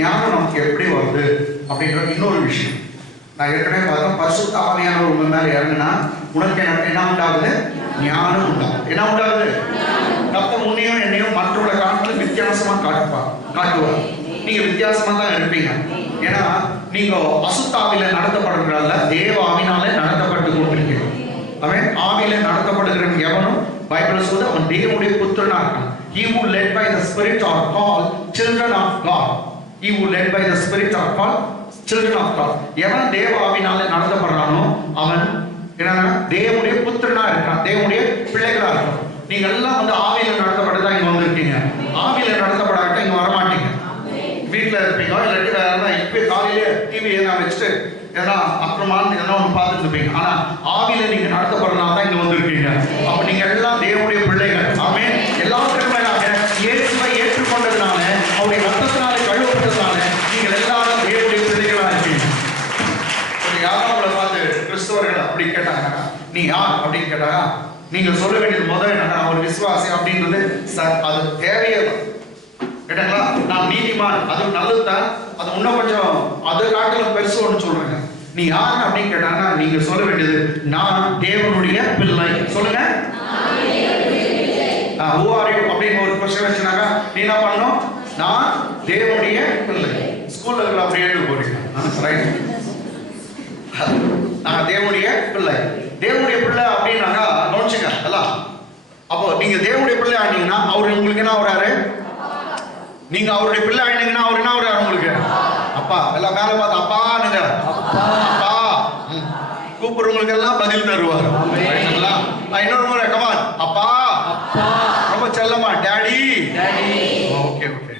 ஞானம் நமக்கு எப்படி வருது அப்படின்ற இன்னொரு விஷயம். நான் ஏற்கனவே பார்த்தோம், பரிசுத்த ஆவியானவர் உங்க மேல இறங்குனா உனக்கு என்ன உண்டாகுது? ஞானம் உண்டாகுது. என்ன உண்டாகுது? கர்த்தர் உன்னையும் என்னையும் மற்றவங்கள காட்டிலும் வித்தியாசமா காட்டுவார். நீங்க வித்தியாசமா தான் இருப்பீங்க. ஏன்னா நீங்க அசுத்தாவில நடத்தப்படுகிறதால தேவ ஆவினாலே நடத்தப்பட்டு கொண்டிருக்கிறோம். அவன் ஆவியில நடத்தப்படுகிற எவனும் பைபிள் சொல்லுது அவன் தேவனுடைய புத்திரனா இருக்கான். He who led by the Spirit are called children of God. He who led by the Spirit are called children of God. எவன் தேவ ஆவினாலே நடத்தப்படுறானோ அவன் என்ன? தேவனுடைய புத்திரனா இருக்கான், தேவனுடைய பிள்ளைகளா இருக்கான். நீங்க எல்லாம் வந்து ஆவியில நடத்தப்பட்டுதான் இங்க வந்திருக்கீங்க. ஆவியில நடத்தப்படாட்ட இங்க வரமாட்டீங்க. வீட்டுல இருப்பீங்க, இல்லாட்டி வேற இப்ப காலையில டிவி எதனா வச்சுட்டு ஏன்னா அப்புறமா என்ன ஒன்று பார்த்துட்டு இருப்பீங்க. ஆனா ஆவியில நீங்க நடத்தப்படுறதுனால தான் இங்க வந்திருக்கீங்க. அப்ப நீங்க எல்லாம் தேவனுடைய பிள்ளைகள். ஆமென். எல்லாத்துக்கும் மேலாக இயேசுவை ஏற்றுக்கொண்டதுனால, அவருடைய ரத்தத்தினால கழுவப்பட்டதுனால நீங்கள் எல்லாரும் தேவனுடைய பிள்ளைகளா இருக்கீங்க. யாரும் உங்களை பார்த்து கிறிஸ்தவர்கள் அப்படி கேட்டாங்க, நீ யார் அப்படின்னு கேட்டாங்க, நீங்க சொல்ல வேண்டியது முதல் என்ன? ஒரு விசுவாசி அப்படின்றது அது தேவையே கேட்டாங்களா? நான் நீதிமான், அது நல்லதுதான். அது இன்னும் கொஞ்சம் அதை காட்டிலும் பெருசு ஒன்று சொல்றேங்க. நீ யார் அப்படின்னு கேட்டாங்கன்னா நீங்க சொல்ல வேண்டியது, நான் தேவனுடைய பிள்ளை. சொல்லுங்க, who are you அப்படின்னு ஒரு கொஸ்டின் வச்சுனாக்கா நீ என்ன பண்ணணும்? நான் தேவனுடைய பிள்ளை. ஸ்கூல்ல அப்படி எழுத போறீங்க. நான் தேவனுடைய பிள்ளை. தேவனுடைய பிள்ளை அப்படின்னாக்கா நோச்சுங்க எல்லாம். அப்போ நீங்க தேவனுடைய பிள்ளை ஆனீங்கன்னா அவர் உங்களுக்கு என்ன வராரு? நீங்க அவருடைய பிள்ளை ஆயிட்டீங்கன்னா அவர் என்ன வராரு உங்களுக்கு? அப்பா. எல்லாம் மேல பார்த்து அப்பானுங்க. அப்பா கூப்பிடுறவங்களுக்கு எல்லாம் பதில் தருவார். இன்னொரு முறை கமான் அப்பா. ரொம்ப செல்லமா டாடி. Okay okay.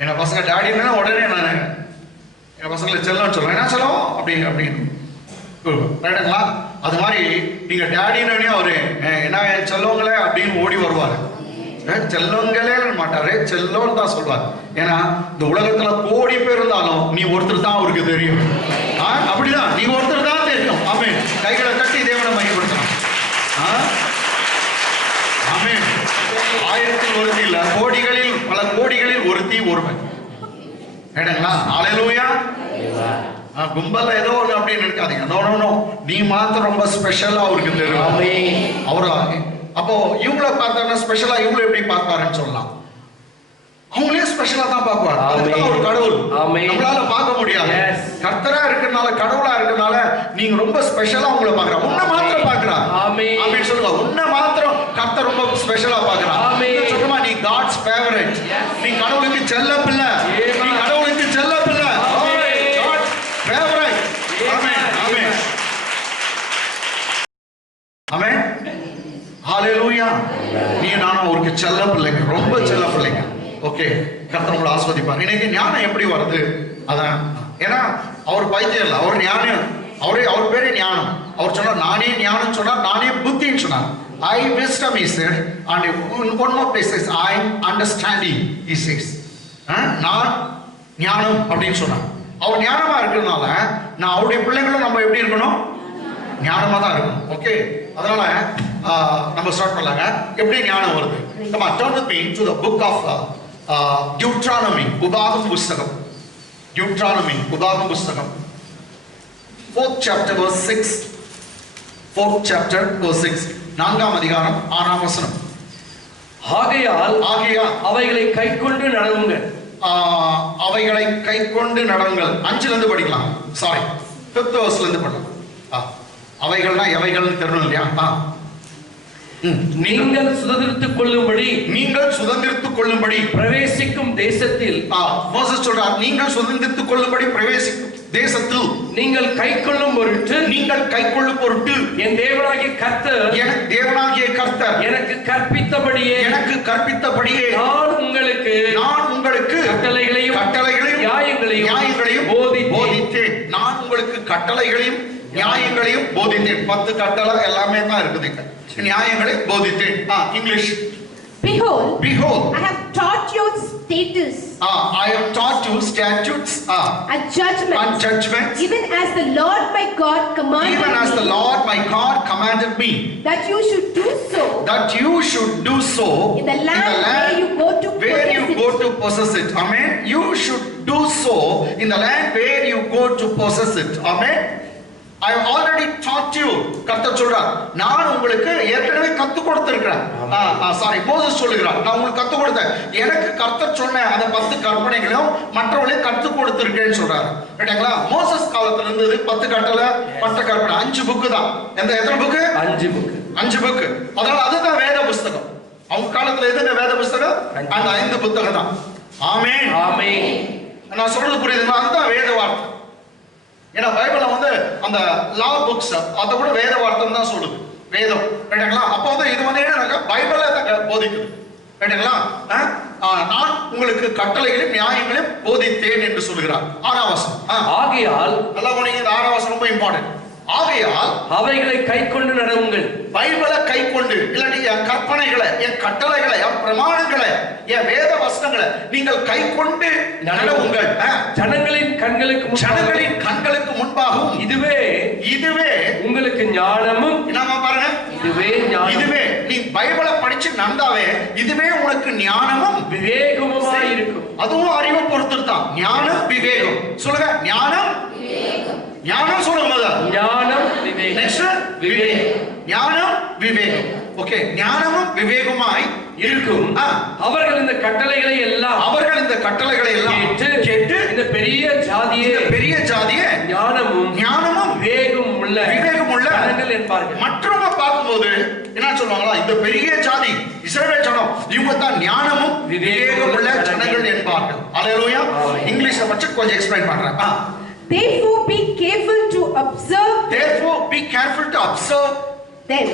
என்ன பசங்க டாடின்னா உடனே நான் என் பசங்களை செல்லம்னு சொல்றேன். என்ன செல்லம் அப்படின்னு அப்படின்னு ரைட்டுங்களா? அது மாதிரி நீங்க டாடினே அவரு என்ன செல்லவங்களே அப்படின்னு ஓடி வருவாரு. செல்லங்களே மாட்டாரு, செல்லோன்னு தான் சொல்வார். ஏன்னா இந்த உலகத்துல கோடி பேர் இருந்தாலும் நீ ஒருத்தர் தான் அவருக்கு தெரியும். அப்படிதான், நீ ஒருத்தர் தான் தெரியும். ஆமென். கைகளை தட்டி தேவனை மையப்படுத்தலாம். ஆமென். ஆயிரத்தில் ஒருத்தி இல்ல, கோடிகளில் பல கோடிகளில் ஒருத்தி ஒருவன். கேட்டங்களா? ஹல்லேலூயா. கும்பல ஏதோ ஒன்று அப்படின்னு இருக்காதீங்க. நோ நோ நோ, நீ மாத்திரம் ரொம்ப ஸ்பெஷலா அவருக்கு தெரியும். அவரு அப்போ இவங்கள பார்த்தா ஸ்பெஷலா இவங்களை எப்படி பார்ப்பாருன்னு சொல்லலாம். அவங்களே ஸ்பெஷலா தான் பார்ப்பாரு. அதுதான் ஒரு கடவுள். நம்மளால பார்க்க முடியாது. கர்த்தரா இருக்கிறதுனால, கடவுளா இருக்கிறதுனால நீங்க ரொம்ப ஸ்பெஷலா உங்களை பார்க்கறாங்க. உன்னை மாத்திரம் பார்க்கறாங்க. ஆமென் சொல்லுங்க. உன்னை மாத்திரம் கர்த்தர் ரொம்ப ஸ்பெஷலா பார்க்கறாங்க. ஆமென். சொல்லுமா, நீ காட்ஸ் ஃபேவரட். நீ கடவுளுக்கு செல்ல பிள்ளை. நீ கடவுளுக்கு செல்ல பிள்ளை. God's favourite. Amen amen amen. Hallelujah. நீ நானும் அவருக்கு செல்ல பிள்ளைங்க, ரொம்ப செல்ல பிள்ளைங்க. ஓகே, கர்த்தர் உங்களை ஆஸ்வதிப்பார். இன்னைக்கு ஞானம் எப்படி வருது? அதான், ஏன்னா அவர் பைத்தியம் இல்லை, அவர் ஞானம். அவர் பேரே ஞானம். அவர் சொன்னார் நானே ஞானம் சொன்னார், நானே புத்தின்னு சொன்னார். I wisdom he said, and one more place says I am understanding he says. நான் ஞானம் அப்படின்னு சொன்னார். அவர் ஞானமா இருக்கிறதுனால நான் அவருடைய பிள்ளைங்களும் நம்ம எப்படி இருக்கணும்? ஞானமா தான் இருக்கணும். ஓகே, அதனால நம்ம ஸ்டார்ட் பண்ணலாங்க. எப்படி ஞானம் வருது? Come on, turn with me to the book of Deuteronomy, உபாகம் புஸ்தகம். Deuteronomy, உபாகம் புஸ்தகம், 4th chapter verse 6. 4th chapter verse 6. 4ஆம் அதிகாரம் 6ஆம் வசனம். ஆகையால் அவைகளை கைக்கொண்டு நடவுங்கள். அவைகளை கைக்கொண்டு நடவுங்கள். 5ல இருந்து படிக்கலாம். சாரி, 5th verseல இருந்து படிக்கலாம். அவைகள்னா எவைகள்னு தெரியணும் இல்லையா? நீங்கள் சுதந்திரித்துக் கொள்ளும்படி பிரவேசிக்கும் தேசத்தில் மோசஸ் சொல்றார், நீங்கள் சுதந்திரித்துக் கொள்ளும்படி பிரவேசிக்கும் தேசத்தில் நீங்கள் கைக்கொள்ளும் பொருட்டு என் தேவனாகிய கர்த்தர் எனக்கு கற்பித்தபடியே நான் உங்களுக்கு கட்டளைகளையும் நியாயங்களையும் போதித்தேன். நான் உங்களுக்கு கட்டளைகளையும் நியாயங்களையும் போதித்தேன். 10 கட்டளை எல்லாமே தான் இருக்குது. நியாயங்களை போதித்தேன். English. Behold, I have taught you statutes I have taught you statutes and judgments, even as the Lord my God commanded even as the me, Lord my God commanded me, that you should do so in the land where you go to possess it. Amen. You should do so in the land where you go to possess it. Amen. I have already taught you. கர்த்தர் சொல்றார், நான் உங்களுக்கு ஏற்கனவே கத்து கொடுத்திருக்கிறேன். Moses சொல்லுகிறார், நான் உங்களுக்கு கத்து கொடுத்தேன். எனக்கு கர்த்தர் சொன்ன அந்த 10 கற்பனைகளையும் மற்றவர்களுக்கு கத்து கொடுத்திருக்கேன்னு சொல்றாரு. கேட்டீங்களா? மோசஸ் காலத்துல இருந்தது 10 கட்டளை, 10 கற்பனை, 5 புக் தான். எத்தனை புக்? 5 புக். அதனால அதுதான் வேத புத்தகம். அவங்க காலத்துல எதுங்க வேத புத்தகம்? அந்த 5 புத்தகம் தான். ஆமென். ஆமென். நான் சொல்றது புரியுதுங்களா? அதுதான் வேத வார்த்தை. ஏன்னா பைபிள்ல வந்து அந்த லா புக்ஸ் அதை கூட வேத வார்த்தை தான் சொல்லுது, வேதம். கேட்டீங்களா? அப்போ வந்து இது வந்து என்ன பைபிள தான் போதிக்குது. கேட்டீங்களா? நான் உங்களுக்கு கட்டளைகளையும் நியாயங்களையும் போதித்தேன் என்று சொல்கிறார். 6ஆம் வசனம். ஆகையால் நல்லா போனீங்க, இந்த 6ஆம் வசனம் ரொம்ப இம்பார்ட்டன்ட். ஆகையால் அவைகளை கைக்கொண்டு நடவுங்கள். பைபிளை கைக்கொண்டு, இல்லாட்டி என் கற்பனைகளை, என் கட்டளைகளை, என் பிரமாணங்களை, என் வேத வசனங்களை நீங்கள் கைக்கொண்டு நடவுங்கள். ஜனங்களின் கண்களுக்கு முன்பாகவும் இதுவே உங்களுக்கு ஞானமும், என்னமா பாருங்க, இதுவே நீ பைபிளை படிச்சு நடந்தாவே இதுவே உனக்கு ஞானமும் விவேகமுமா இருக்கும். அதுவும் அறிவை பொறுத்து தான். ஞானம் விவேகம் சொல்லுங்க. ஞானம் சொல்லுங்க. ஞானம் விவேகம். நெக்ஸ்ட் விவேகம். ஞானம் விவேகம். ஓகே, ஞானமும் விவேகமாய் இருக்கும். அவர்கள் இந்த கட்டளைகளை எல்லாம் கேட்டு இந்த பெரிய ஜாதியே ஞானமும் விவேகமும் உள்ள ஜனங்கள் என்பார்கள். மற்றவங்க பார்க்கும்போது என்ன சொல்லுவாங்களா? இந்த பெரிய ஜாதி இஸ்ரவேல் ஜனம், இவங்க தான் ஞானமும் விவேகம் உள்ள ஜனங்கள் என்பார்கள். அல்லேலூயா. இங்கிலீஷ்ல வச்சு கொஞ்சம் எக்ஸ்பிளைன் பண்றேன். Therefore be careful to observe them.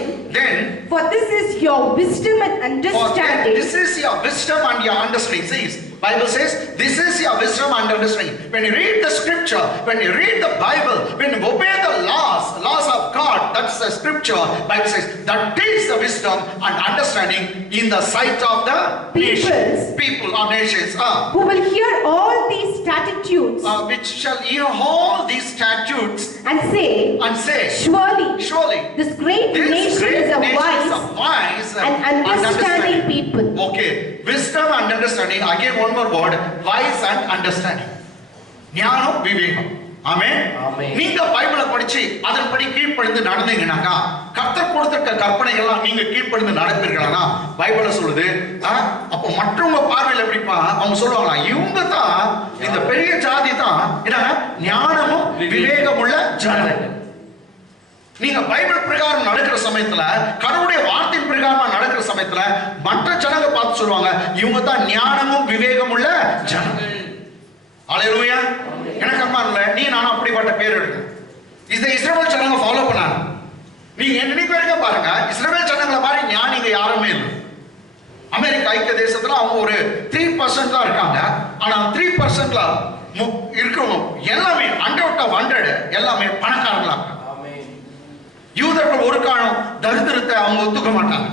For this is your wisdom and understanding. This is your wisdom and your understanding. See, Bible says this is your wisdom and understanding. When you read the scripture, when you read the Bible, when you obey the laws of God, that's the scripture. Bible says that is the wisdom and understanding in the sight of the people or nations. Who will hear all these statutes, which shall hear all these statutes and say, surely this great nation is a wise and understanding people. Okay, wisdom and understanding. Again one more word, wise and understanding. ஞானம் விவேகம். ஆமென். நீங்க பைபிளை படிச்சு அதன்படி கீழ்ப்படிந்து நடந்தீங்கன்னாக்கா, கர்த்தர் கொடுத்த கற்பனைகள்லாம் நீங்க கீழ்ப்படிந்து நடப்பீர்களா? பைபிள சொல்லுது. அப்ப மற்றவங்க பார்வையில் எப்படிப்பா அவங்க சொல்லுவாங்களா? இவங்க தான், இந்த பெரிய ஜாதி தான் என்ன ஞானமும் விவேகம் உள்ள ஜனங்கள். நீங்க பைபிள் பிரகாரம் நடக்கிற சமயத்துல, கடவுளுடைய வார்த்தை பிரகாரமா நடக்கிற சமயத்துல மற்ற ஜனங்க பார்த்து சொல்லுவாங்க, இவங்க தான் ஞானமும் விவேகம் உள்ள ஜனங்கள். அல்லேலூயா. எனக்கு அம்மா இல்ல, நீ நானும் அப்படிப்பட்ட பேர் எடுக்க. இந்த இஸ்ரவேல் ஜனங்க ஃபாலோ பண்ணாங்க. நீங்க என்னைக்கு வரைக்கும் பாருங்க, இஸ்ரவேல் ஜனங்களை மாதிரி ஞானிங்க யாருமே இல்லை. அமெரிக்க ஐக்கிய தேசத்துல அவங்க ஒரு 3% தான் இருக்காங்க. ஆனா 3%ல இருக்கிறவங்க எல்லாமே 100 எல்லாமே பணக்காரங்களா. யூதர்கள் ஒரு காலம் தரித்திரத்தை அவங்க ஒத்துக்க மாட்டாங்க.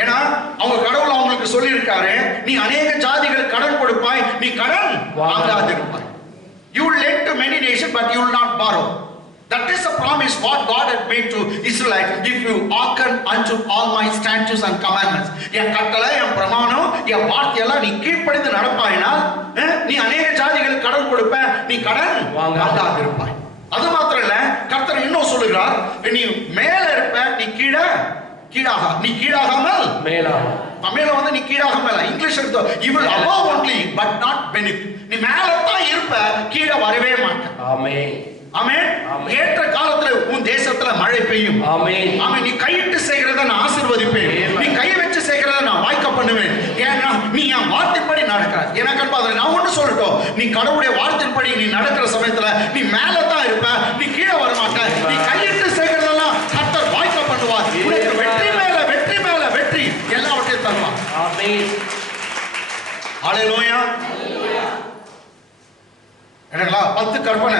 ஏன்னா அவங்க கடவுள் அவங்களுக்கு சொல்லி இருக்காரு, நீ அநேக ஜாதிகளுக்கு கடன் கொடுப்பாய், நீ கடன் வாங்காதிருப்பாய். You will lend to many nations but you will not borrow. That is the promise what God had made to Israelites. If you hearken unto all my statutes and commandments, என் கட்டளை, என் பிரமாணம், என் வார்த்தையெல்லாம் நீ கீழ்ப்படிந்து நடப்பாயினால் நீ அநேக ஜாதிகளுக்கு கடன் கொடுப்ப, நீ கடன் வாங்காதிருப்பாய். அது மாத்திரம் இல்ல, கர்த்தர் இன்னும் சொல்லுகிறார், நீ மேல இருப்ப, நீ கீழாகாமல் மேலாக. தமிழ்ல வந்து நீ கீழாகாமல், இங்கிலீஷ் எடுத்தோ you will above only but not beneath. நீ மேல தான் இருப்ப, கீழே வரவே மாட்ட. ஆமென். ஆமென். ஏற்ற காலத்துல உன் தேசத்துல மழை பெய்யும். ஆமென். ஆமென். நீ கையிட்டு செய்கிறத நான் ஆசீர்வதிப்பேன், நீ கை வச்சு செய்கிறத நான் வாய்க்க பண்ணுவேன். ஏன்னா நீ என் வார்த்தைப்படி நடக்கிற. எனக்கு பாருங்க, நான் ஒண்ணு சொல்லட்டும், நீ கடவுளுடைய வார்த்தைப்படி நீ நடக்கிற சமயத்துல நீ மேல தான் இருப்ப, நீ கீழே வர மாட்ட. நீ கையிட்டு செய்கிறதெல்லாம் கர்த்தர் வாய்க்க பண்ணுவார். உனக்கு வெற்றி மேல வெற்றி மேல வெற்றி எல்லாவற்றையும் தருவார். ஆமென். ஹalleluya. என்னங்களா 10 கற்பனை,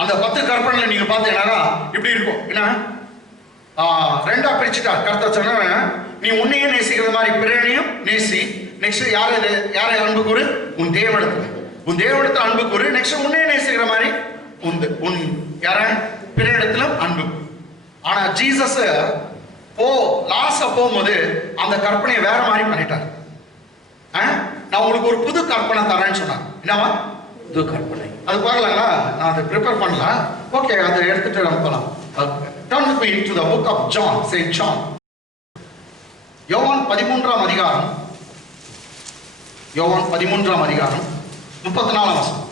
அந்த 10 கற்பனையில நீங்க பாத்தீங்கன்னா இப்படி இருக்கும். என்ன ரெண்டா பிரிச்சுட்டா கர்த்தர் சொன்ன, நீ உன்னையே நேசிக்கிற மாதிரி பிறனையும் நேசி. நெக்ஸ்ட் யாரை அன்பு கூறு? உன் தேவனிடத்துல. உன் தேவனிடத்தில் அன்பு கூறு. நெக்ஸ்ட் உன்னை நேசிக்கிற மாதிரி உன் யார பிற இடத்துல அன்பு. ஆனா ஜீசஸ் லாஸ்ட்ல போகும்போது அந்த கற்பனையை வேற மாதிரி பண்ணிட்டார். நான் உங்களுக்கு ஒரு புது கற்பனை தரேன்னு சொன்னாங்க. என்னவா புது கற்பனை? அது பார்க்கலாங்களா? நான் அதை ப்ரிப்பேர் பண்ணலாம். ஓகே, அதை எடுத்துட்டு நம்ம போகலாம். Turn with me to the book of John, Saint John. யோவான் 13ஆம் அதிகாரம், யோவான் 13ஆம் அதிகாரம் 34ஆம் வசனம்.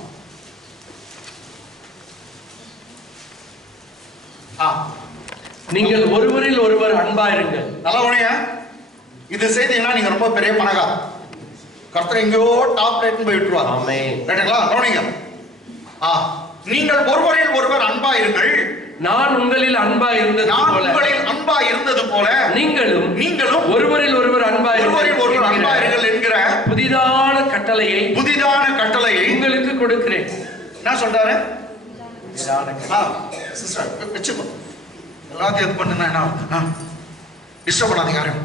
நீங்கள் ஒருவரில் ஒருவர் அன்பாயிருங்கள். நல்லா உடைய இது செய்தீங்கன்னா நீங்க ரொம்ப பெரிய பணக்கார. கர்த்தர் எங்கேயோ டாப் ரேட்னு போய் விட்டுருவார். ஆமென். ரைட்டுங்களா? கவனிங்க. நீங்கள் ஒருவரில் ஒருவர் அன்பாயிருங்கள். நான் உங்களில் அன்பா இருந்தது போல, உங்களில் அன்பா இருந்தது போல நீங்களும் ஒருவரில் ஒருவர் அன்பாயிருங்கள் என்கிற புதிதான கட்டளையை உங்களுக்கு கொடுக்கிறேன். என்ன சொல்றாரு? சிஸ்டர் வெச்சுக்கோ, எல்லாத்தையும் இது பண்ணுனா என்ன டிஸ்டர்ப் பண்ணாதீங்க யாரும்.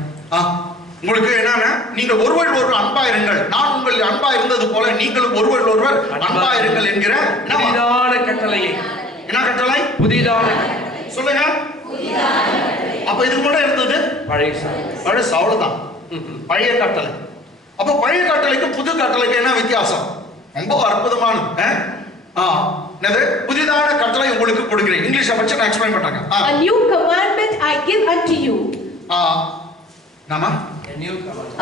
உங்களுக்கு என்னன்னா, நீங்கள் ஒருவர் ஒருவர் அன்பாயிருங்கள், நான் உங்களில் அன்பா இருந்தது போல நீங்களும் ஒருவர் ஒருவர் அன்பாயிருங்கள் என்கிற புதிதான கட்டளையை. என்ன கட்டளை? புதிதான சொல்லுங்க. அப்ப இது கூட இருந்தது பழைய அவ்வளவுதான், பழைய கட்டளை. அப்ப பழைய கட்டளைக்கு புது கட்டளைக்கு என்ன வித்தியாசம்? ரொம்ப அற்புதமானது. என்னது? புதிதான கட்டளை உங்களுக்கு கொடுக்கிறேன். இங்கிலீஷை வச்சு நான் எக்ஸ்பிளைன் பண்றாங்க. A new commandment I give unto you. நாம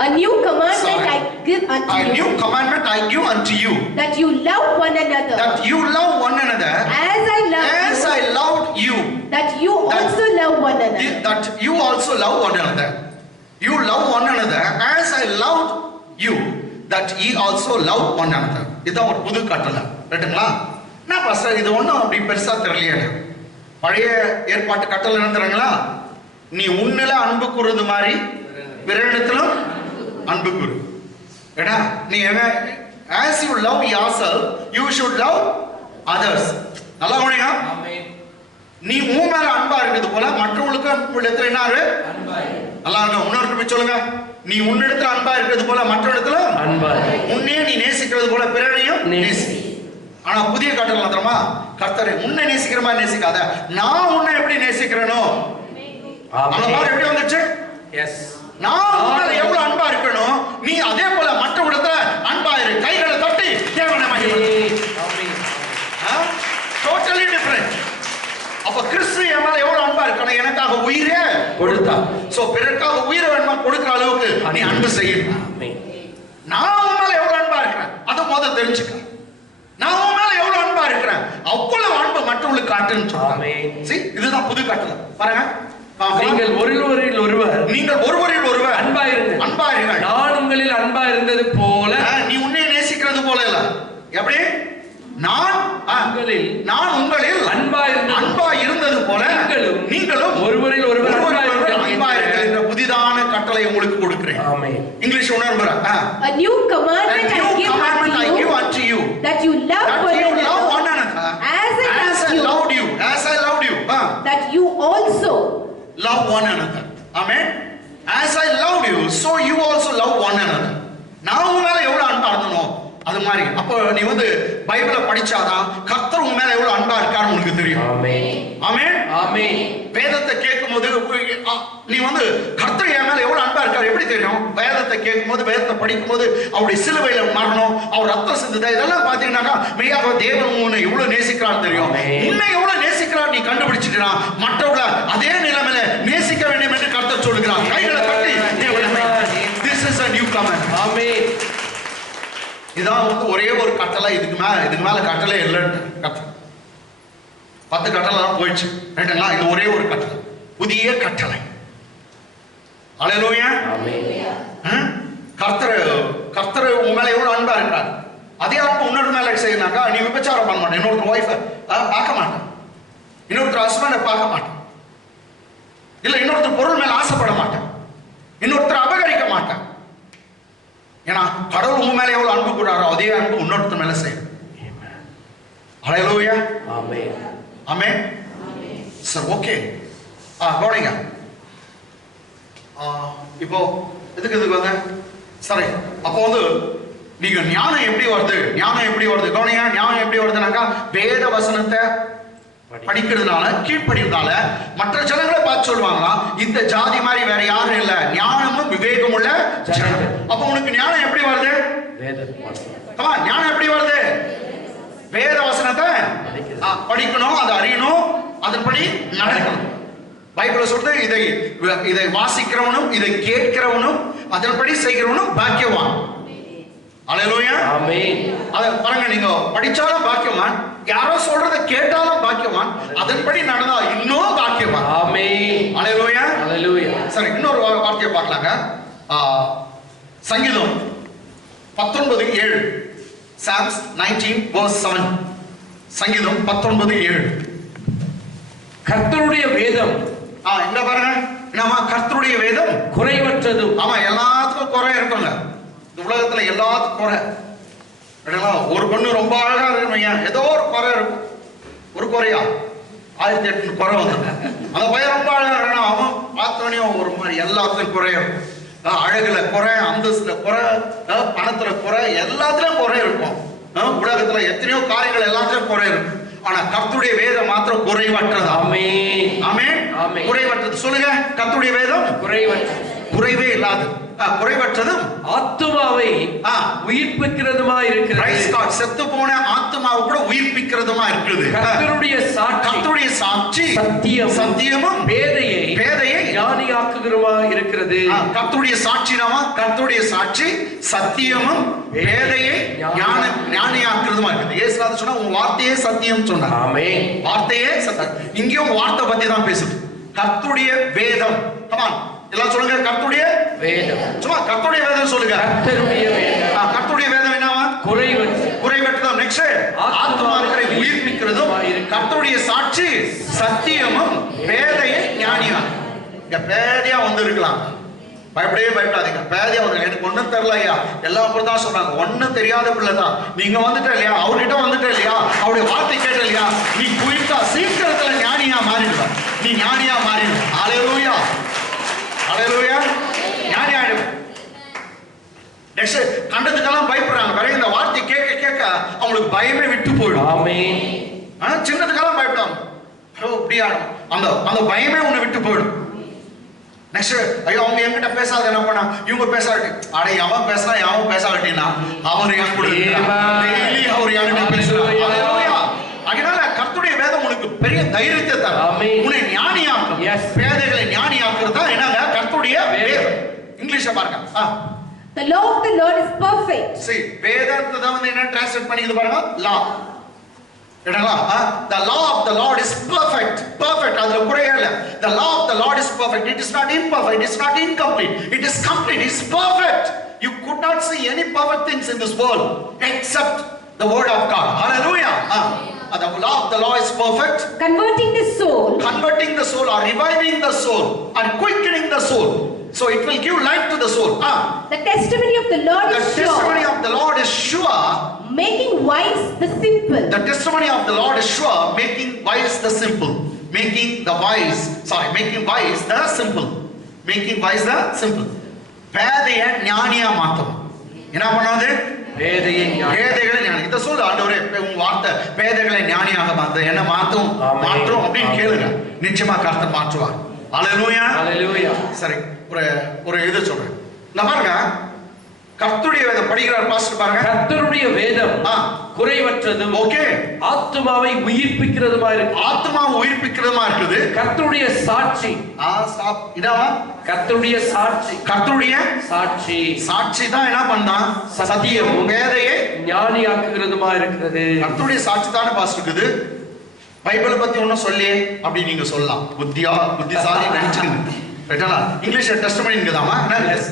A new commandment I give unto you. A new commandment I give unto you. That you love one another. That you love one another. As I loved you. That you also love one another. That you also love one another. You love one another as I loved you. That ye also love one another. இதான் ஒரு புது கட்டளை. ரைட்டுங்களா? நான் pastor இது ஒன்றும் அப்படி பெருசா தெரியலையே. பழைய ஏற்பாட்டு கட்டளை என்னங்கிறாங்களா? நீ உன்னில அன்பு கூறுறது மாதிரி பிறரிடத்திலும் அன்பு கூறு. ஏடா நீ as you love yourself you should love others. நல்லா கவனிங்க. நீ உன் மேல அன்பா இருக்கிறது போல மற்றவங்களுக்கு இடத்துல என்ன ஆறு நல்லா இருக்க. இன்னொரு சொல்லுங்க. நீ உன்னிடத்துல அன்பா இருக்கிறது போல மற்ற இடத்துல உன்னையே நீ நேசிக்கிறது போல பிறரையும் நேசி. ஆனா புதிய கட்டளை தெரியுமா? கர்த்தரை உன்னை நேசிக்கிற மாதிரி நேசிக்காத, நான் உன்னை எப்படி நேசிக்கிறேனோ அந்த மாதிரி எப்படி வந்துச்சு. நான் உன்னால எவ்வளவு அன்பா இருக்கணும், நீ அதே போல மற்ற இடத்துல அன்பா இரு. கைகளை தட்டி தேவனை மகிமைப்படுத்து. Totally different. அப்ப கிறிஸ்து என் மேல எவ்வளவு அன்பா இருக்கணும், எனக்காக உயிரே கொடுத்தா. சோ பிறருக்காக உயிரை வேணுமா கொடுக்கிற அளவுக்கு நீ அன்பு செய்யணும். நான் உன் மேல எவ்வளவு அன்பா இருக்கிறேன் அதை முதல்ல தெரிஞ்சுக்க. நான் உன் மேல எவ்வளவு அன்பா இருக்கிறேன் அவ்வளவு அன்பு மற்றவங்களுக்கு காட்டுன்னு சொல்றாங்க. இதுதான் புது கட்டளை. பாருங்க. நீங்கள் ஒருவரில் ஒருவர் அன்பாயிருங்கள். நான் உங்களில் அன்பா இருந்தது போல. நீ உன்னை நேசிக்கிறது போல இல்ல. எப்படி? நான் உங்களில் அன்பா இருந்தது போல நீங்களும் ஒருவரில் ஒருவர் அன்பாயிருங்கள் என்ற புதிதான கட்டளை உங்களுக்கு கொடுக்கிறேன். English உணர்வுற. A new commandment I give unto you. That you love one another. As I loved you. That you also love one another. Amen. As I loved you, so you also love one another. நான் உன் மேல எவ்வளவு அன்பா இருந்தனோ அது மாதிரி. அப்போ நீ பைபிளை படிச்சாதான் கர்த்தர் உன் மேல எவ்வளவு அன்பா இருக்கான்னு உனக்கு தெரியும். ஆமென். வேதத்தை கேட்கும்போது நீ கர்த்தர் என் மேல எவ்வளவு அன்பா இருக்காரு எப்படி தெரியும்? வேதத்தை கேட்கும்போது, வேதத்தை படிக்கும்போது அவருடைய சிலுவையில மரணம், அவர் ரத்தம் சிந்துதா, இதெல்லாம் பாத்தீங்கன்னாக்கா மெய்யாக தேவன் உன்னை எவ்வளவு நேசிக்கிறான்னு தெரியும். உன்னை எவ்வளவு நேசிக்கிறார் நீ கண்டுபிடிச்சிட்டா மற்றவங்கள அதே நிலைமையில நேசிக்க வேண்டும் என்று கர்த்தர் சொல்லுகிறார். கைகளை தட்டி this is a new command. ஆமென். இதான் ஒரே ஒரு கட்டளை. இதுக்கு மேல கட்டளை இல்லைன்னு கட்டளை 10 கட்டளை தான் போயிடுச்சு. ரைட்டுங்களா? இது ஒரே ஒரு கட்டளை, புதிய கட்டளை. அல்லேலூயா. கர்த்தர் உன் மேல எவ்வளவு அன்பா இருக்காரு அதே அன்பு இன்னொரு மேல செய்யனாக்கா நீ விபச்சாரம் பண்ண மாட்டேன், இன்னொருத்தர் ஒய்ஃபை பார்க்க மாட்டேன், இன்னொருத்தர் ஹஸ்பண்டை பார்க்க மாட்டேன், இல்ல இன்னொருத்தர் பொருள் மேல ஆசைப்பட மாட்டேன், இன்னொருத்தர் அபகரிக்க மாட்டேன். ஏன்னா கடவுள் உன் மேல எவ்வளவு அன்பு கூடாரோ அதே அன்பு இன்னொருத்தர் மேல செய்யும். அல்லேலூயா. ஆமென். சரி, ஓகே. கவனிங்க. இப்போ இதுக்கு வந்த சரி. அப்போ நீங்க ஞானம் எப்படி வருது? ஞானம் எப்படி வருது? கவனிங்க, ஞானம் எப்படி வருதுனாக்கா வேத வசனத்தை படிக்கிறதுனால, கீழ்ப்படிறதுனால மற்ற ஜனங்களை பார்த்து சொல்லுவாங்களா, இந்த ஜாதி மாதிரி வேற யாரும் இல்ல, ஞானமும் விவேகம் உள்ள ஜனம். அப்ப உனக்கு ஞானம் எப்படி வருது? ஞானம் எப்படி வருது? வேத வசனத்தை படிக்கணும், அதை அறியணும், அதன்படி நடக்கணும். பைபிள் சொல்றது இதை வாசிக்கிறவனும் இதை கேட்கிறவனும் அதன்படி செய்கிறவனும் பாக்கியவான். அல்லேலூயா, ஆமென். அத பாருங்க, நீங்க படிச்சாலும் பாக்கியவான், யாரோ சொல்றத கேட்டாலும் பாக்கியவான், அதன்படி நடந்தா இன்னும் பாக்கியவான். ஆமென். அல்லேலூயா, அல்லேலூயா. சரி, இன்னொரு வார்த்தையை பார்க்கலாங்க. சங்கீதம் 19:7. Psalms 19:7. சங்கீதம் 19:7. கர்த்தருடைய வேதம், இங்க பாருங்க, நம்ம கர்த்தருடைய வேதம் குறைவற்றதும். ஆமா, எல்லாத்துக்கும் குறை இருக்குங்க. இந்த உலகத்துல எல்லாத்துக்கும் குறை. ஒரு பொண்ணு ரொம்ப அழகா இருக்கு, ஏதோ ஒரு குறை இருக்கும். ஒரு குறையா 1800 குறை வந்து அந்த பையன் ரொம்ப அழகா இருக்கா, அவன் பார்த்தவனையும் ஒரு மாதிரி எல்லாத்துக்கும் குறை இருக்கும். அழகுல குறை, அந்தஸ்துல குறை, பணத்துல குறை, எல்லாத்துலயும் குறை இருக்கும். உலகத்துல எத்தனையோ காரியங்கள் எல்லாத்துலயும் குறை இருக்கும். ஆனா கர்த்தருடைய வேதம் மாத்திரம் குறைவற்றது. ஆமென், ஆமென், ஆமென். குறைவற்றது. சொல்லுங்க, கர்த்தருடைய வேதம் குறைவற்றது, குறைவே இல்லாது, குறைவற்றதும் ஆத்துமாவை உயிர்ப்பிக்கிறதுமா இருக்கிறது. செத்து போன ஆத்துமாவை கூட உயிர்ப்பிக்கிறதுமா இருக்குது. கர்த்தருடைய சாட்சி சத்தியமும் பேதையை ஞானியாக்குகிறதுமா இருக்கிறது. கர்த்தருடைய சாட்சினாமா, கர்த்தருடைய சாட்சி சத்தியமும் பேதையை ஞானியாக்குறதுமா இருக்குது. இயேசுநாதர் சொன்னா உன் வார்த்தையே சத்தியம் சொன்னார். ஆமென். வார்த்தையே சத்தியம். இங்கேயும் வார்த்தை பத்தி தான் பேசுது. கர்த்தருடைய வேதம். கமான், எல்லாம் சொல்லுங்க, கர்த்தருடைய வேதம். சும்மா கர்த்தருடைய வேதம் சொல்லுங்க. கர்த்தருடைய வேதம். கர்த்தருடைய வேதம் என்னவா? குறைவற்றதும். நெக்ஸ்ட், ஆத்துமாக்களை உயிர்ப்பிக்கிறதும், கர்த்தருடைய சாட்சி சத்தியமும் பேதையை ஞானியா. இங்க பேதையா வந்து இருக்கலாம், பயப்படாதீங்க. பேதையா வந்து எனக்கு ஒண்ணும் தெரியல ஐயா, எல்லாம் அப்படிதான் சொல்றாங்க. ஒண்ணும் தெரியாத பிள்ளைதான். நீங்க வந்துட்ட இல்லையா, அவர்கிட்ட வந்துட்ட இல்லையா, அவருடைய வார்த்தை கேட்ட இல்லையா, நீ குயிக்கா சீக்கிரத்துல ஞானியா மாறிடுவ. நீ ஞானியா மாறிடுவ. அல்லேலூயா, அல்லேலூயா. ஞானி ஆயிடுவ. நெக்ஸ்ட், கண்டதுக்கெல்லாம் பயப்படுறாங்க. வேற இந்த வார்த்தை கேட்க கேட்க அவங்களுக்கு பயமே விட்டு போயிடும். ஆமென். சின்னதுக்கெல்லாம் பயப்படாம அப்படியா, அந்த பயமே உன்னை விட்டு போயிடும். நெக்ஸ்ட், ஐயோ அவங்க என்கிட்ட பேசாத, என்ன பண்ணா இவங்க பேசாட்டி, அடே அவன் பேசுறா அவன் பேசாட்டினா அவர் என் கூட டெய்லி அவர் என்கிட்ட பேசுறாரு. அதனால கர்த்தருடைய வேதம் உனக்கு பெரிய தைரியத்தை தரும், உன்னை ஞானியாக்கும். பேதைகளை ஞானியாக்குறதா என்னங்க கர்த்தருடைய வேதம். இங்கிலீஷ்ல பாருங்க. The law of the Lord is perfect. See, வேதத்தை தான் வந்து என்ன டிரான்ஸ்லேட் பண்ணிக்குது பாருங்க, லா. என்னடா? The law of the Lord is perfect. Perfect. அதுல குறையே இல்ல. The law of the Lord is perfect. It is not imperfect. It is not incomplete. It is complete. It is perfect. You could not see any perfect things in this world except the word of God. Hallelujah. The law of the law is perfect. Converting the soul. Converting the soul or reviving the soul and quickening the soul. So it will give life to the soul. The testimony of the Lord is sure. The testimony of the Lord is sure. Making wise the simple. The testimony of the Lord is sure, making wise the simple. Making wise the simple. Making wise the simple. பேதையை ஞானியா மாத்தும். என்ன பண்ணாது? பேதைகளை ஞானி. இத சொல்ல ஆண்டவரே, உங்க வார்த்தை பேதைகளை ஞானியாக மாத்து, என்ன மாத்தும் அப்படின்னு கேளுங்க. நிச்சயமா கர்த்தர் மாற்றுவார். அல்லேலூயா, அல்லேலூயா. சரி, ஒரு இது சொல்றேன். நான் பாருங்க, கர்த்தருடைய வேதம் படிக்கிறார் பாஸ்டர் பாருங்க. கர்த்தருடைய வேதம் குறைவற்றதும், ஓகே, ஆத்துமாவை உயிர்ப்பிக்கிறதுமா இருக்கு. ஆத்துமாவை உயிர்ப்பிக்கிறதுமா இருக்குது. கர்த்தருடைய சாட்சி, இதவா கர்த்தருடைய சாட்சி. கர்த்தருடைய சாட்சி தான் என்ன பண்ணா? சத்தியம் வேதையை ஞானியாக்குகிறதுமா இருக்கிறது. கர்த்தருடைய சாட்சி தானே பாஸ்டர் இருக்குது. பைபிளை பத்தி ஒன்னும் சொல்லி அப்படி நீங்க சொல்லலாம், புத்திசாலி நினைச்சிருங்க. English testimony ingudama.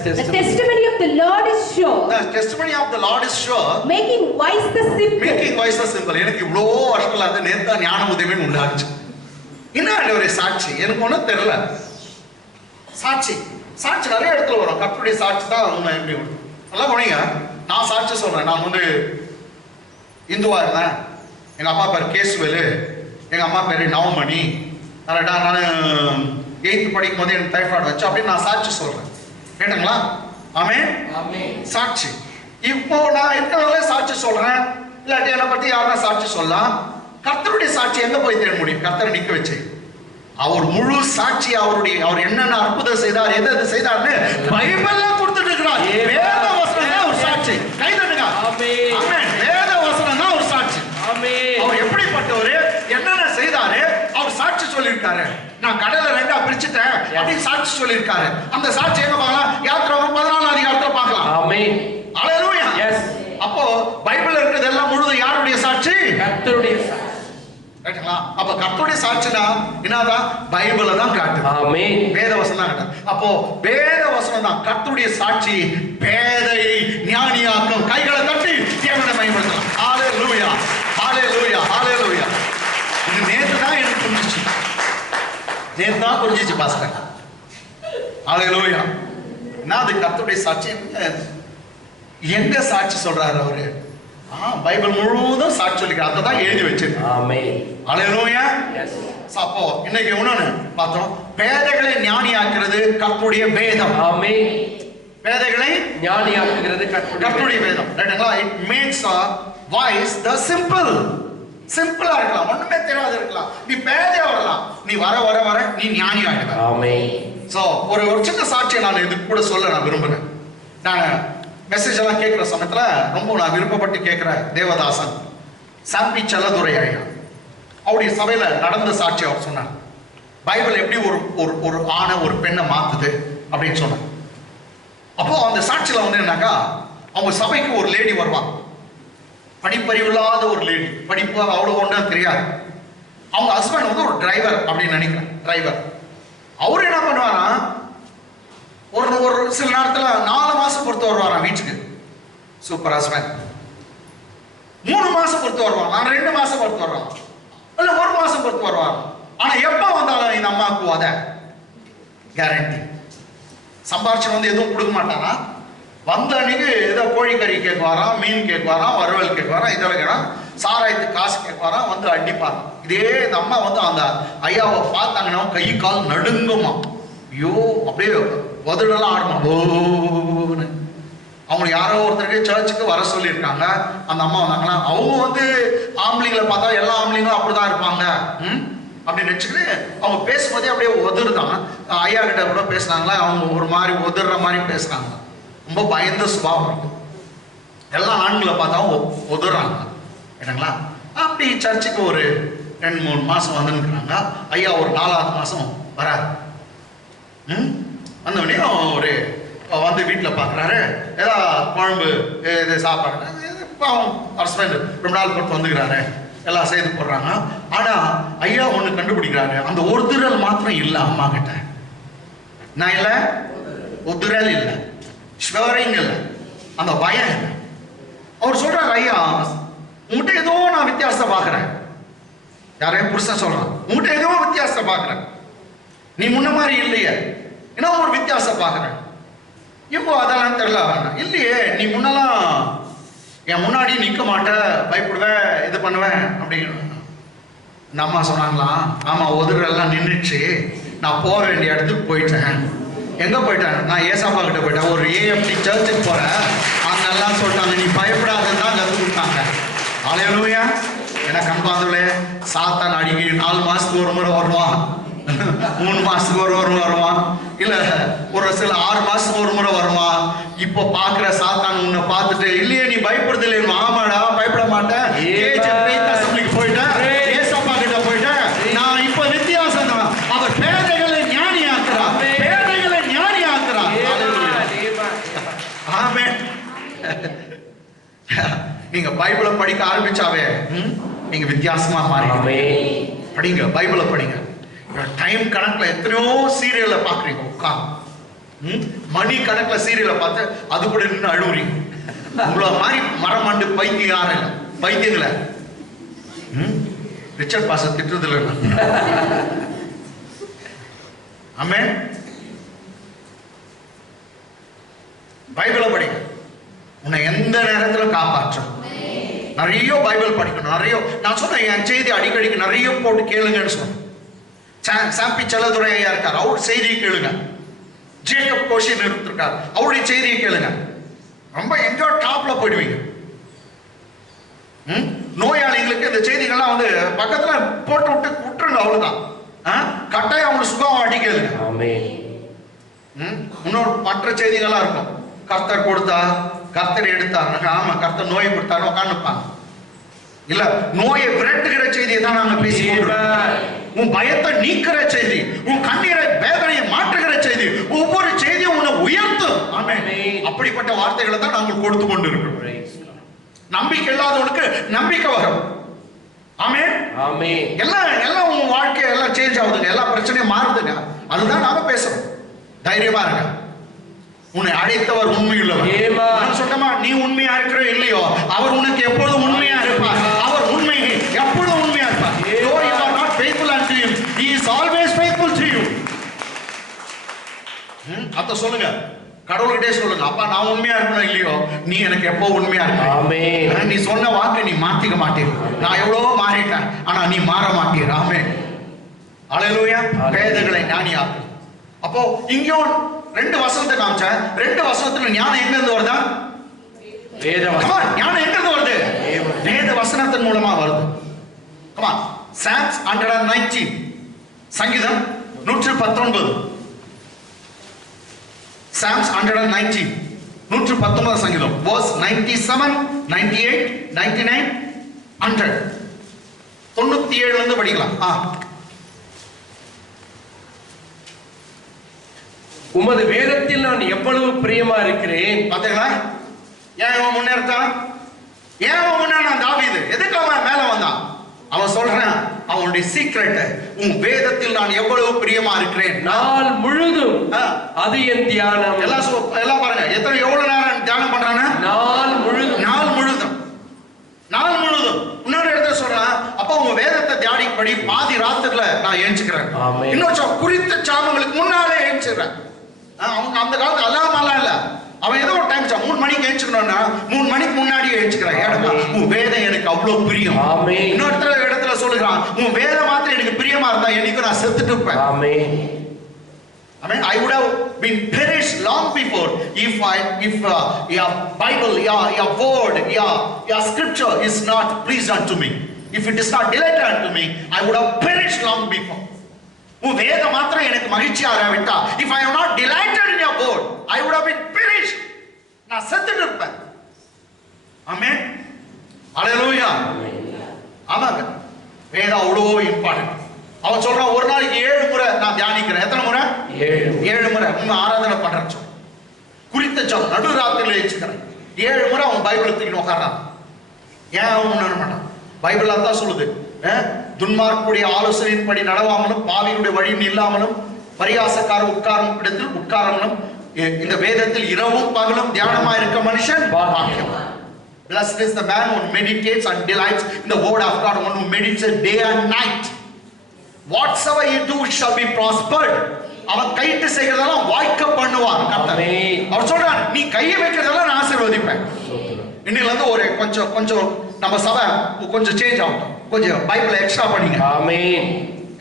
The testimony of the Lord is sure. The testimony of the Lord is sure. Making wise the simple. Making wise the simple. எனக்கு இவ்ளோ வருஷங்களா அந்த நேத்தா ஞான உதயம் உண்டாச்சு. என்ன ஒரு சாட்சி எனக்கு ஒண்ணும் தெரியல. சாட்சி நிறைய இடத்துல வரும். கர்த்தருடைய சாட்சி தான் உண்மை. எப்படி வரும்? நல்லா போனீங்க. நான் சாட்சி சொல்றேன். நான் வந்து இந்துவா இருந்தேன். எங்க அப்பா பேர் கேசுவேலு, எங்க அம்மா பேரு நவமணி. கரெக்டா? நான் 8th படிக்கும் போது எனக்கு டைஃபாய்டு வச்சு அப்படின்னு நான் சாட்சி சொல்றேன். கேட்டுங்களா? ஆமென். சாட்சி. இப்போ நான் இருக்கிறவங்களே சாட்சி சொல்றேன், இல்லாட்டி என்னை பத்தி யாரும் சாட்சி சொல்லலாம். கர்த்தருடைய சாட்சி எங்க போய் தேட முடியும்? கர்த்தரை நிக்க வச்சு அவர் முழு சாட்சி, அவர் என்னென்ன அற்புதம் செய்தார், எது எது செய்தார்னு பைபிள்ல கொடுத்துட்டு இருக்கிறார். வேத வசனம் தான் ஒரு சாட்சி. கை தட்டுங்க. ஆமென். வேத வசனம் தான் ஒரு சாட்சி. அவர் எப்படிப்பட்டவரு, என்னென்ன செய்தாரு, அவர் சாட்சி சொல்லியிருக்காரு. நான் கடலை ரெண்டா பிரிச்சுட்டேன் அப்படின்னு சாட்சி சொல்லியிருக்காரு. அந்த சாட்சி எங்க பார்க்கலாம்? யாத்திராகமம் 14 அதிகாரத்துல பார்க்கலாம். ஆமென். அல்லேலூயா. எஸ். அப்போ பைபிள்ல இருக்கிறது எல்லாம் முழுதும் யாருடைய சாட்சி? கர்த்தருடைய சாட்சி. அப்ப கர்த்தருடைய சாட்சினா என்னதான்? பைபிள தான் காட்டுது. ஆமென். வேத வசனம் தான் காட்டுது. அப்போ வேத வசனம் தான் கர்த்தருடைய சாட்சி. பேதையை ஞானியாக்கும். கைகளை தட்டி தேவனை மகிமைப்படுத்தலாம். ஹalleluya, ஹalleluya, ஹalleluya. இது நேத்து தான் எனக்கு புரிஞ்சிச்சு. நேத்து தான் புரிஞ்சிச்சு பாஸ்டர். ஹalleluya. நான் அது கர்த்தருடைய சாட்சி. எங்க சாட்சி சொல்றாரு அவரு? பைபிள் முழுவதும் சாட்சி சொல்லிக்கிறார். அதை தான் எழுதி வச்சிருக்காரு. ஆமென். ஹalleluya. எஸ். அப்போ இன்னைக்கு இன்னொன்னு பார்த்தோம். பேதைகளை ஞானியாக்குறது கர்த்தருடைய வேதம். ஆமென். பேதைகளை ஞானியாக்குகிறது கர்த்தருடைய வேதம். ரைட்டுங்களா? It makes voice the simple. சிம்பிளா இருக்கலாம், ஒண்ணுமே தெரியாத இருக்கலாம், நீ பேதையா வரலாம், நீ வர வர வர நீ ஞானி ஆகிடுவ. ஆமென். சோ ஒரு சின்ன சாட்சியை நான் இது கூட சொல்ல நான் விரும்புறேன். நான் மெசேஜ் எல்லாம் கேட்கிற சமயத்துல ரொம்ப நான் விருப்பப்பட்டு கேட்கிற தேவதாசன் சாம்பி செல்லதுரை ஐயா, அவருடைய சபையில நடந்த சாட்சி அவர் சொன்னார். பைபிள் எப்படி ஒரு ஆணை ஒரு பெண்ணை மாத்துது அப்படின்னு சொன்னார். அப்போ அந்த சாட்சியில வந்து என்னக்கா, அவங்க சபைக்கு ஒரு லேடி வருவாங்க, படிப்பறிவு இல்லாத ஒரு லேடி, படிப்பு அவ்வளவு ஒன்றும் தெரியாது. அவங்க ஹஸ்பண்ட் வந்து ஒரு டிரைவர் அப்படின்னு நினைக்கிறேன், டிரைவர். அவரு என்ன பண்ணுவாரா, ஒரு சில நேரத்துல 4 மாசம் பொறுத்து வருவாராம் வீட்டுக்கு. Super husband. 3 மாசம் பொறுத்து வருவாங்க, நான் 2 மாசம் பொறுத்து வருவாங்க, இல்ல 1 மாசம் பொறுத்து வருவாங்க. ஆனா எப்ப வந்தாலும் இந்த அம்மாவுக்கு அத கேரண்டி. சம்பாரிச்சு வந்து எதுவும் கொடுக்க மாட்டானா, வந்த அன்னைக்கு ஏதோ கோழிக்கறி கேட்குவாராம், மீன் கேட்குவாராம், வறுவல் கேட்குவாராம், இதெல்லாம் கேட்கலாம், சாராயத்துக்கு காசு கேட்குவாராம், வந்து அடிப்பாராம். இதே இந்த அம்மா வந்து அந்த ஐயாவை பார்த்தாங்கன்னா கை கால் நடுங்குமா, ஐயோ அப்படியே உதடெல்லாம் ஆடுமா ஓன்னு. அவங்க யாரோ ஒருத்தருக்கு சர்ச்சுக்கு வர சொல்லியிருக்காங்க. அந்த அம்மா வந்தாங்கன்னா அவங்க வந்து ஆம்பளைங்களை பார்த்தா எல்லா ஆம்பளைங்களும் அப்படிதான் இருப்பாங்க அப்படின்னு நினச்சிக்கிட்டு அவங்க பேசும்போதே அப்படியே உதறுதான். ஐயா கிட்ட கூட பேசுனாங்களா, அவங்க ஒரு மாதிரி உதற மாதிரி பேசுறாங்க. ரொம்ப பயந்த சுபாவம் இருக்கு. எல்லா ஆண்களை பார்த்தாவும் உதறாங்க என்னங்களா. அப்படி சர்ச்சுக்கு ஒரு 2-3 மாசம் வந்துருக்குறாங்க. ஐயா ஒரு 4ஆவது மாசம் வராரு. வந்தோடனே ஒரு வந்து வீட்டில் பார்க்குறாரு, ஏதோ குழம்பு இது சாப்பாடு, பாவம் ஹஸ்பண்ட் ரொம்ப நாள் பொறுத்து வந்துக்கிறாரு, எல்லாம் செய்து போடுறாங்க. ஆனா ஐயா ஒண்ணு கண்டுபிடிக்கிறாரு, அந்த ஒருதுரல் மாத்திரம் இல்லை அம்மா கிட்ட. நான் இல்லை, ஒருதுரல் இல்லை, ஷவரிங் இல்லை, அந்த பயம் இல்லை. அவர் சொல்றாரு, ஐயா உங்ககிட்ட ஏதோ நான் வித்தியாசத்தை பார்க்குறேன். யாரையும் புருஷன் சொல்றான், உங்ககிட்ட ஏதோ வித்தியாசத்தை பார்க்குறேன், நீ முன்ன மாதிரி இல்லையே, என்ன ஒரு வித்தியாசம் பார்க்குறேன். இப்போ அதெல்லாம் தெரியல வேண்டாம். இல்லையே, நீ முன்னெல்லாம் என் முன்னாடி நிற்க மாட்டேன், பயப்படுவேன், இது பண்ணுவேன் அப்படின்னு. இந்த அம்மா சொன்னாங்களாம், ஆமாம் உதறெல்லாம் நின்றுச்சு, நான் போக வேண்டிய இடத்துக்கு போயிட்டேன். எங்கே போயிட்டேன்? நான் ஏசாப்பா கிட்ட போயிட்டேன், ஒரு ஏஎஃப்டி சர்ச்சுக்கு போகிறேன். அங்கெல்லாம் சொல்லிட்டாங்க, நீ பயப்படாதுன்னு தான் கற்றுக் கொடுத்தாங்க. ஹல்லேலூயா. எனக்கு அன்பாந்தவளே, சாத்தான் அடிக்கடி 4 மாதத்துக்கு ஒரு முறை வருவான், 3 மாசத்துக்கு ஒரு வருவான், இல்ல ஒரு சில 6 மாசத்துக்கு ஒரு முறை வருவான். இப்போ பாக்குற சாத்தான் உன்னை பார்த்துட்டு, இல்லையே நீ பயப்படுது இல்லையா? ஆமாடா பயப்பட மாட்டேன், போயிட்டேன், ஏசப்பா கிட்ட போயிட்டேன், நான் இப்ப வித்தியாசம் தான். அவர் பேதைகளை ஞானி ஆக்குறான், பேதைகளை ஞானி ஆக்குறான். ஆமென். நீங்க பைபிளை படிக்க ஆரம்பிச்சாவே நீங்க வித்தியாசமா மாறி படிங்க, பைபிளை படிங்க. டைம் கணக்குல எத்தனையோ சீரியலை பாக்குறீங்க, உட்காந்து மணி கணக்குல சீரியலை பார்த்து அது கூட நின்று அழுவுறீங்க. உங்களை மாதிரி மரமண்டு பைத்தியம் யாரும் இல்லை, பைத்தியங்கள ரிச்சர்ட் பாச திட்டுறது இல்லை. ஆமென். பைபிளை படிங்க, உன்னை எந்த நேரத்துல காப்பாற்றும். நிறைய பைபிள் படிக்கணும், நிறைய. நான் சொன்னேன் என் செய்தி அடிக்கடிக்கு நிறைய போட்டு கேளுங்கன்னு சொன்னேன். சாம்பி செல்லதுரை ஐயா இருக்கார், அவர் செய்தியை கேளுங்க. ஜேக்கப் கோஷின் இருக்கார், அவருடைய செய்தியை கேளுங்க. ரொம்ப எங்கோ டாப்ல போயிடுவீங்க. நோயாளிகளுக்கு இந்த செய்திகள்லாம் வந்து பக்கத்துல போட்டு விட்டுருங்க, அவ்வளவுதான். கட்டாயம் அவங்களுக்கு சுகம் அடிக்கிறது. இன்னொரு மற்ற செய்திகளா இருக்கும். கர்த்தர் கொடுத்தா, கர்த்தர் எடுத்தார். ஆமா, கர்த்தர் நோயை கொடுத்தாரு, உட்காந்துப்பாங்க. இல்ல, நோயை விரட்டுகிற செய்தியை தான் நாங்க பேசிக்கிறோம். உன் பயத்தை நீக்கிற செய்தி, உன் கண்ணீரை வேதனையை மாற்றுகிற செய்தி, ஒவ்வொரு செய்தியும் உன்னை உயர்த்தும். அப்படிப்பட்ட வார்த்தைகளை தான் நாங்கள் கொடுத்து கொண்டு இருக்கிறோம். நம்பிக்கை இல்லாதவனுக்கு நம்பிக்கை வரும். ஆமென். எல்லாம் உன் வாழ்க்கை எல்லாம் சேஞ்ச் ஆகுதுங்க, எல்லா பிரச்சனையும் மாறுதுங்க. அதுதான் நாம பேசுறோம். தைரியமா இருங்க. உன்னை அழைத்தவர் உண்மையுள்ளவர். சொன்னமா, நீ உண்மையா இருக்கிற இல்லையோ, அவர் உனக்கு எப்பொழுதும் உண்மையா இருப்பார். அவர் உண்மை எப்பொழுதும் உண்மையா இருப்பார். Though you are not faithful unto him, he is always faithful to you. அத சொல்லுங்க, கடவுள்கிட்டே சொல்லுங்க, அப்பா நான் உண்மையா இருக்கணும் இல்லையோ, நீ எனக்கு எப்போ உண்மையா இருக்க. நீ சொன்ன வாக்கை நீ மாத்திக்க மாட்டீர். நான் எவ்வளவோ மாறிட்டேன், ஆனா நீ மாற மாட்டீர். ஆமென். அல்லேலூயா. வேதங்களை ஞானியாக்கு. அப்போ இங்கேயும் 2 வசனத்தை காமிச்சேன். 2 வசனத்துல ஞானம் எங்க இருந்து வருதா? ஞானம் எங்க இருந்து வருது? வேத வசனத்தின் மூலமா வருது. கமா, சாம்ஸ் 119, சங்கீதம் 119. சாம்ஸ் 119, 119 சங்கீதம், verse 97, 98, 99, 100. 97 இருந்து படிக்கலாம். உமது வேதத்தில் நான் எவ்வளவு பிரியமா இருக்கிறேன். பாத்தீங்களா? ஏன் இவன் முன்னேற்றான்? ஏன் அவன் முன்னேறான்? தாவீது எதுக்கு அவன் மேல வந்தான்? அவன் சொல்றான், அவனுடைய சீக்ரெட், உன் வேதத்தில் நான் எவ்வளவு பிரியமா இருக்கிறேன். நாள் முழுதும் அது என் தியானம். எல்லாம் பாருங்க, எவ்வளவு நேரம் தியானம் பண்றாங்க? நாள் முழுதும். நாள் முழுதும். நாள் முழுதும். இன்னொரு இடத்துல சொல்றான், அப்ப உங்க வேதத்தை தியானிப்படி பாதி ராத்திரில நான் ஏஞ்சுக்கிறேன். இன்னொரு குறித்த சாமங்களுக்கு முன்னாலே ஏஞ்சுக்கிறேன். அவங்க அந்த காலத்துல அலாமெல்லாம் இல்ல. அவன் ஏதோ ஒரு டைம் 3 மணிக்கு ஏஞ்சுக்கணும்னா 3 மணிக்கு முன்னாடியே ஏஞ்சுக்கிறான். ஏன்னா உன் வேதம் எனக்கு அவ்வளவு பிரியம். இன்னொரு இடத்துல சொல்லுகிறான், உன் வேதம் மாத்திரம் எனக்கு பிரியமா இருந்தா எனக்கு நான் செத்துட்டு இருப்பேன். I mean, I would have been perished long before if your Bible, your word, your scripture is not pleased unto me. If it is not delighted unto me, I would have perished long before. உன் வேதம் மாத்திரம் எனக்கு மகிழ்ச்சியா விட்டா, if I have not delighted in your word, I would have been perished. நான் செத்துட்டு இருப்பேன். ஆமென். அல்லேலூயா. ஆமாங்க, வேதம் அவ்வளோ இம்பார்ட்டன்ட். அவன் சொல்றான், ஒரு நாளைக்கு 7 முறை நான் தியானிக்கிறேன். எத்தனை முறை? 7 முறை. ஆராதனை பண்றேன் சொல். குறித்த ஜெபம் நடுராத்திரியில ஏச்சுக்கிறேன். 7 முறை அவன் பைபிளை தூக்கிட்டு உட்கார்றான். ஏன் அவன் உணர மாட்டான்? பைபிள் தான் சொல்லுது, துன்மார்க்குடைய ஆலோசனையின்படி நடவாமலும், பாவியுடைய வழியும் இல்லாமலும், பரியாசக்கார உட்காரும் இடத்தில் உட்காராமலும், இந்த வேதத்தில் இரவும் பகலும் தியானமா இருக்க மனுஷன் பாக்கியவான். Blessed is the man who meditates and delights in the word of God, one who meditates day and night. Whatsoever he do shall be prospered. அவன் கையிட்டு செய்கிறதெல்லாம் வாய்க்க பண்ணுவான் கர்த்தர். அவர் சொல்றான், நீ கையை வைக்கிறதெல்லாம் நான் ஆசீர்வதிப்பேன். இன்னில இருந்து ஒரு கொஞ்சம் நம்ம சபை கொஞ்சம் சேஞ்ச் ஆகட்டும். கொஞ்சம் பைபிளை எக்ஸ்ட்ரா படிங்க. ஆமென்.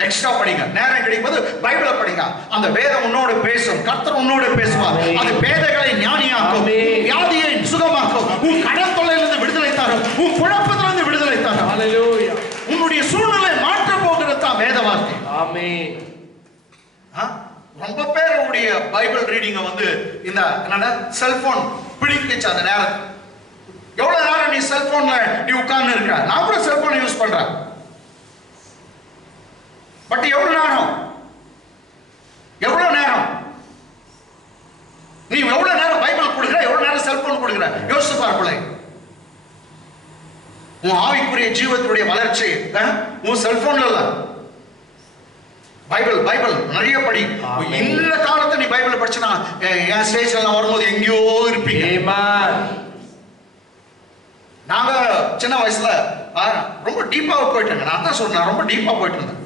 எக்ஸ்ட்ரா படிங்க. நேரம் கிடைக்கும்போது பைபிளை படிங்க. அந்த வேதம் உன்னோடு பேசும். கர்த்தர் உன்னோடு பேசுவார். அது வேதங்களை ஞானியாக்கும், வியாதியை சுகமாக்கும், உன் கடன் தொல்லையிலிருந்து விடுதலை தரும், உன் குழப்பத்திலிருந்து விடுதலை தரும். ஹல்லேலூயா. உன்னுடைய சூழ்நிலை மாற்ற போகிறது தான் வேத வார்த்தை. ஆமென். ரொம்ப பேருடைய பைபிள் ரீடிங்க வந்து இந்த என்னன்னா செல்போன் பிடிக்கிச்சு. அந்த நேரம் எவ்வளவு நேரம் நீ செல்போன்ல நீ உட்கார்ந்து இருக்க? நான் கூட செல்போனை யூஸ் பண்றேன். பட் எவ்வளவு நேரம் நீ எவ்வளவு நேரம் பைபிள் கொடுக்கிற, எவ்வளவு நேரம் செல்போன் கொடுக்கிற? யோசிச்சு பார்க்கல. உன் ஆவிக்குரிய ஜீவத்துடைய வளர்ச்சி உன் செல்போன்ல இல்ல. பைபிள் நிறைய படி. இந்த காலத்தை நீ பைபிள் படிச்சனா என் ஸ்டேஜ்ல வரும்போது எங்கேயோ இருப்பீங்க. நாங்க சின்ன வயசுல ரொம்ப டீப்பா போயிட்டேங்க. நான் தான் சொல்றேன், ரொம்ப டீப்பா போயிட்டு இருந்தேன்.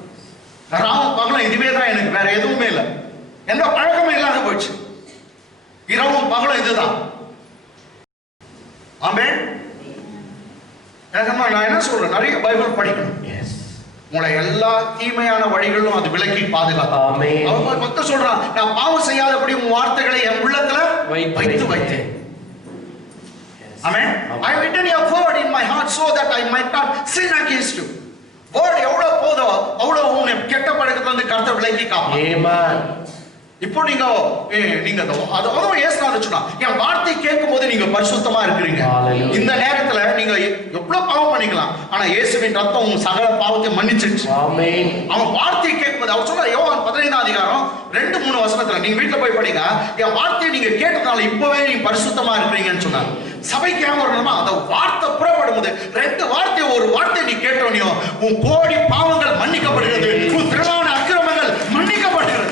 ராமம் பகலும் இதுவே தான், எனக்கு வேற எதுவுமே இல்லை, எந்த பழக்கமே இல்லாத போயிடுச்சு. இரவும் பகலும் இதுதான். ஆமென். நான் என்ன சொல்றேன், நிறைய பைபிள் படிக்கணும். உங்களை எல்லா தீமையான வழிகளிலும் அது விலக்கி பாதுகாக்கும். அவன் மக்கள் சொல்றான், நான் பாவம் செய்யாதபடி உன் வார்த்தைகளை என் உள்ளத்துல வைத்து வைத்தேன். Amen. I have written your word in my heart so that I might not sin against you. Word எவ்வளவு போதோ அவ்வளவு உன்னை கெட்ட பழக்கத்துல இருந்து கர்த்தர் விலக்கி காப்பார். Amen. இப்போ நீங்க அதுவும் ஏசுநாதர் சொன்னா என் வார்த்தை கேட்கும் போது நீங்க பரிசுத்தமா இருக்கிறீங்க. இந்த நேரத்துல நீங்க எவ்வளவு பாவம் பண்ணிக்கலாம், ஆனா இயேசுவின் ரத்தம் உங்க சகல பாவத்தை மன்னிச்சிருச்சு. ஆமென். அவன் வார்த்தை கேட்கும்போது அவர் சொல்ற யோவான் 15ஆம் அதிகாரம் 2-3 வசனத்துல நீங்க வீட்டுல போய் படிங்க. என் வார்த்தையை நீங்க கேட்டதால இப்பவே நீங்க பரிசுத்தமா இருக்கிறீங்கன்னு சொன்னார். சபைக்கு ஏன் வரணுமா? அந்த வார்த்தை புறப்படும் போது 2 வார்த்தை, ஒரு வார்த்தை நீ கேட்டோனியோ உன் கோடி பாவங்கள் மன்னிக்கப்படுகிறது, உன் திரளான அக்கிரமங்கள் மன்னிக்கப்படுகிறது.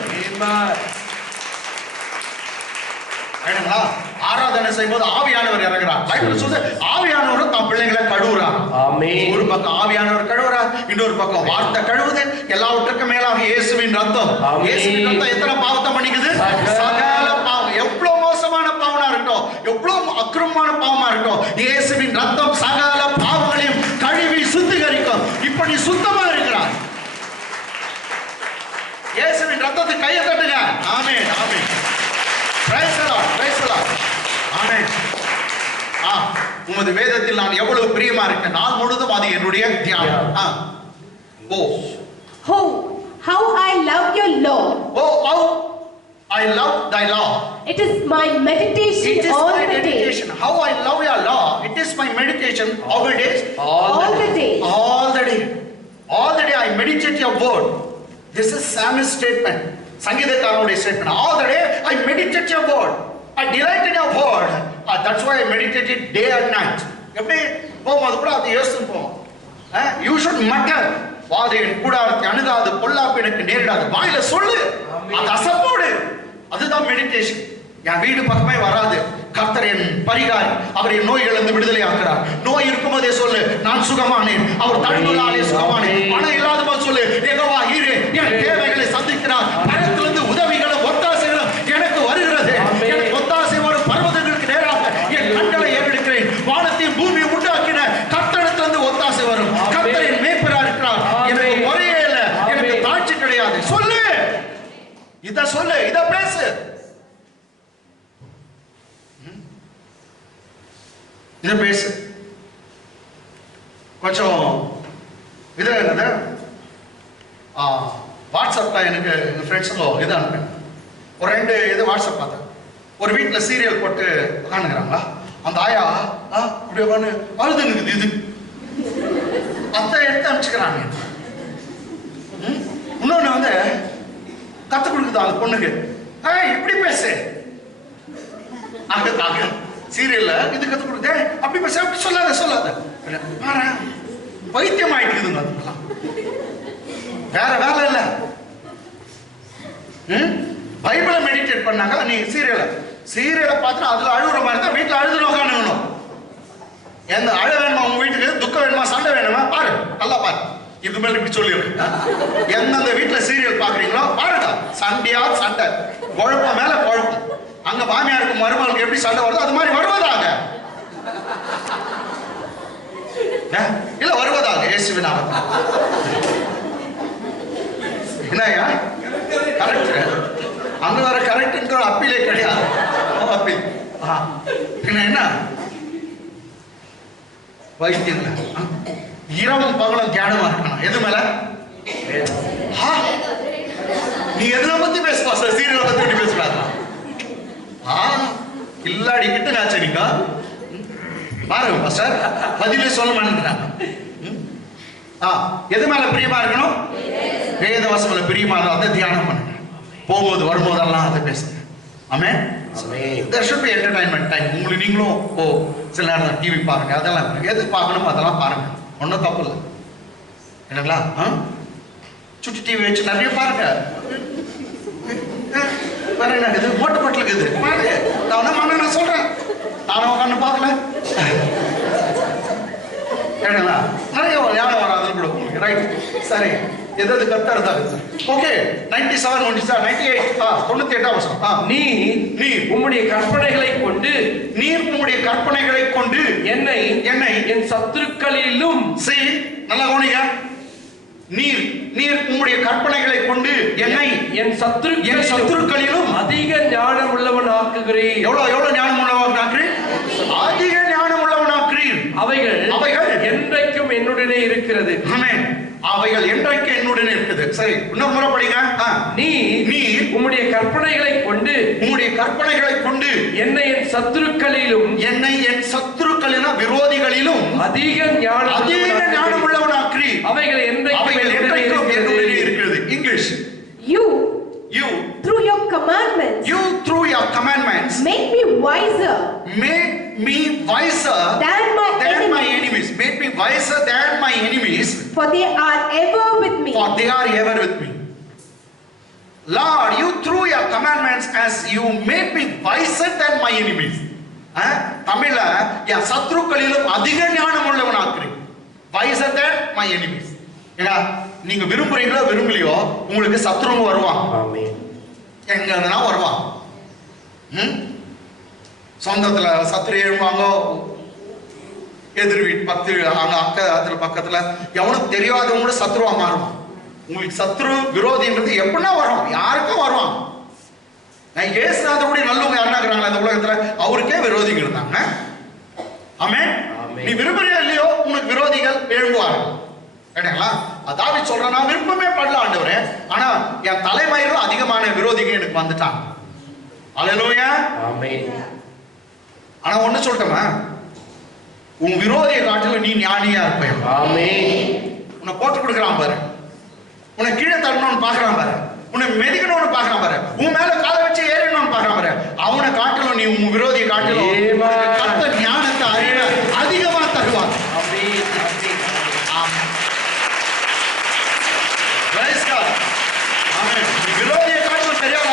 ஆராதனை செய்யும்போது ஆவியானவர் இறங்குறார். பைபிள் சொல்லுது ஆவியானவர் தம் பிள்ளைகளை கழுவுறார். ஆமென். ஒரு பக்கம் ஆவியானவர் கழுவுறார், இன்னொரு பக்கம் வார்த்தை கழுவுது. எல்லாவற்றுக்கும் மேலாக இயேசுவின் ரத்தம். இயேசுவின் ரத்தம் எத்தனை பாவத்தை மன்னிக்குது? சகல பாவம். எவ்வளவு மோசமான பாவமா இருக்கட்டும், எவ்வளவு அக்கிரமமான பாவமா இருக்கட்டும், இயேசுவின் ரத்தம் சகல பாவங்களையும் கழுவி சுத்திகரிக்கும். இப்ப நீ சுத்தமா இருக்கிறாய். இயேசுவின் ரத்தத்துக்கு கையை தட்டுங்க. ஆமென், ஆமென். Praise the Lord, praise the Lord. Amen. உமது வேதத்தில் நான் எவ்வளவு பிரியமா இருக்கேன். நான் முழுதும் அது என்னுடைய தியானம். How I love your law. How I love thy law. It is my meditation all the day. How I love your law. It is my meditation all the days. All the day. All the day. All the day I meditate your word. This is Psalmist statement. சங்கீதக்காரனுடைய statement. All the day I meditate your word. I delight in your word. That's why I meditate it day and night. எப்படி போகும்போது கூட அது யோசித்து போவோம். You should mutter. வாது என் கூடாரத்தை அணுகாது, பொல்லாப்பு எனக்கு நேரிடாது. வாயில சொல்லு, அது அசப்போடு. அதுதான் மெடிடேஷன். என் வீடு பக்கமே வராது, கர்த்தர் என் பரிகாரி, அவர் என் நோய்களிலிருந்து விடுதலை ஆக்குறார். நோய் இருக்கும்போதே சொல்லு நான் சுகமானேன், அவர் தழும்புகளாலே சுகமானேன். பணம் இல்லாத போது சொல்லு யெகோவா ஈரே என் தேவைகளை சந்திக்கிறார். பணத்திலிருந்து உதவிகளும் ஒத்தாசைகளும் எனக்கு வருகிறது. எனக்கு ஒத்தாசை வரும் பர்வதங்களுக்கு நேராக என் கண்களை ஏறெடுக்கிறேன். வானத்தையும் பூமியை உண்டாக்கின கர்த்தரிடத்திலிருந்து ஒத்தாசை வரும். கர்த்தர் என் மேய்ப்பரா இருக்கிறார். எனக்கு முறையே இல்லை, எனக்கு தாட்சி கிடையாது. சொல்லு, இத சொல்லு, இத பேசு. இதை பேசு. கொஞ்சம் இது என்னது வாட்ஸ்அப்ல எனக்கு எங்கள் ஃப்ரெண்ட்ஸுங்க இது அனுப்பேன். ஒரு 2 இது வாட்ஸ்அப் பார்த்தேன். ஒரு வீட்டில் சீரியல் போட்டு உட்காந்துக்கிறாங்களா, அந்த ஆயா இப்படி உட்காந்து அழுது இருக்குது. இது அத்தை எடுத்து அனுப்பிச்சுக்கிறாங்க. இன்னொன்று வந்து கற்றுக் கொடுக்குது அந்த பொண்ணுக்கு, இப்படி பேசு. சீரியல்ல இது கத்து கொடுத்தே அப்படி பேச, அப்படி சொல்லாத பைத்தியம் ஆயிட்டுக்குதுங்க. அதுக்கெல்லாம் வேற வேலை இல்ல. பைபிளை மெடிடேட் பண்ணாங்க. நீ சீரியலை பார்த்து அதுல அழுகுற மாதிரி தான் வீட்டுல அழுது உட்காந்துக்கணும். எந்த அழ வேணுமா உங்க வீட்டுக்கு, துக்கம் வேணுமா, சண்டை வேணுமா, பாரு, நல்லா பாரு. இது மேல இப்படி சொல்லிடுறேன். எந்தெந்த வீட்டுல சீரியல் பாக்குறீங்களோ பாருங்க, சண்டையா சண்டை, குழப்பம் மேல குழப்பம். அங்க மாமியாருக்கு மருமகளுக்கு எப்படி சண்டை வருதோ அது மாதிரி வருவதாக இல்ல வருவதாக இயேசுவின் நாமத்தில். என்னையா கரெக்ட்? அங்க வர கரெக்ட் அப்பீலே கிடையாது. அப்பீல் என்ன வைத்தியம் இரவும் பகலும் தியானமா இருக்கணும். எது மேல? நீ எதுல பத்தி பேசுவா சார்? சீரியலை பத்தி பேசுறாங்க. இல்லாடி கிட்ட நாச்சரிக்கா பாருங்க சார், பதிலே சொல்ல மாட்டேங்கிறாங்க. எது மேல பிரியமா இருக்கணும்? வேத வசனத்துல பிரியமா இருந்தா தியானம் பண்ணுங்க. போகும்போது வரும்போதெல்லாம் அதை பேசுங்க. ஆமென். there should be entertainment time. உங்களுக்கு நீங்களும் சில நேரம் டிவி பாருங்க, அதெல்லாம் எது பார்க்கணுமோ அதெல்லாம் பாருங்க, ஒன்றும் தப்பு இல்லை. என்னங்களா? சுட்டி டிவி வச்சு நிறைய பாருங்க. வேற என்ன இருக்குது? மோட்டு பட்டில் இருக்குது பாருங்க. நான் சொல்றேன், நானும் உட்காந்து பார்க்கல. ஏங்களா நிறைய ஞானம் வராதுன்னு கூட உங்களுக்கு. ரைட், சரி. எதாவது கத்தர் தான். ஓகே, 97 98 98 வருஷம். நீ உம்முடைய கற்பனைகளை கொண்டு என்னை என் சத்துருக்களிலும் நல்லா கவனிங்க. நீர் உம்முடைய கற்பனைகளை கொண்டு என்னை என் சத்துருக்களிலும் அதிக ஞானம் உள்ளவன் ஆக்குகிறேன். எவ்வளவு ஞானம் உள்ளவன் ஆக்குறேன்? அதிக ஞானம் அவைகள் என்றைக்கும் என்னுடனே இருக்கிறது. ஆமென். அவைகள் என்றைக்கு என்னுடன் இருக்குது. சரி, இன்னொரு முறை படிங்க. நீ உம்முடைய கற்பனைகளை கொண்டு என்னை என் சத்துருக்களிலும் விரோதிகளிலும் அதிக ஞானம் உள்ளவனாக்கி அவைகள் என்றைக்கும் என்னுடனே இருக்கிறது. English. You through your commandments make me wiser than my enemies. Make me wiser than my enemies, for they are ever with me. Lord, you through your commandments as you make me wiser than my enemies. தமிழ்ல என் சத்துருக்களிலும் அதிக ஞானம் உள்ளவனாக்குறீங்க. Wiser than my enemies. ஏன்னா நீங்க விரும்புறீங்களோ விரும்பலையோ உங்களுக்கு சத்துருங்க வருவாங்க. ஆமென். எங்க இருந்தனா வருவாங்க. சொந்தத்துல சத்துரு எழுவாங்க, எதிர் வீட்டு அங்க அக்கத்துல பக்கத்துல எவனும் தெரியாதவங்க கூட சத்துருவா மாறுவான். உங்களுக்கு சத்துரு விரோதின்றது எப்படின்னா வரும், யாருக்கும் வருவாங்க. நான் ஏசுநாதோட நல்லவங்க யாருன்னா இருக்கிறாங்களா இந்த உலகத்துல, அவருக்கே விரோதிகள் இருந்தாங்க. ஆமென். நீ விரும்புறியோ இல்லையோ உனக்கு விரோதிகள் எழும்புவார்கள். கேட்டீங்களா? அதாவது சொல்றேன், நான் விருப்பமே படல ஆண்டவரே, ஆனா என் தலைமையிலும் அதிகமான விரோதிகள் எனக்கு வந்துட்டாங்க. அல்லேலூயா. ஆமென். ஆனா ஒண்ணு சொல்றேன், உன் விரோதியை காட்டிலும் நீ ஞானியா இருப்ப. ஆமென். உன்னை போட்டு கொடுக்குறான் பாரு, உன்னை கீழே தள்ளணும்னு பாக்குறான் பாரு, உன்னை மெதிக்கணும்னு பாக்குறான் பாரு, உன் மேல காலை வச்சு ஏறணும்னு பாக்குறான் பாரு, அவனை காட்டிலும் நீ உன் விரோதியை காட்டிலும் கர்த்தர் ஞானத்தை அறிய அதிகமா தருவார். விரோதியை காட்டிலும் தெரியாத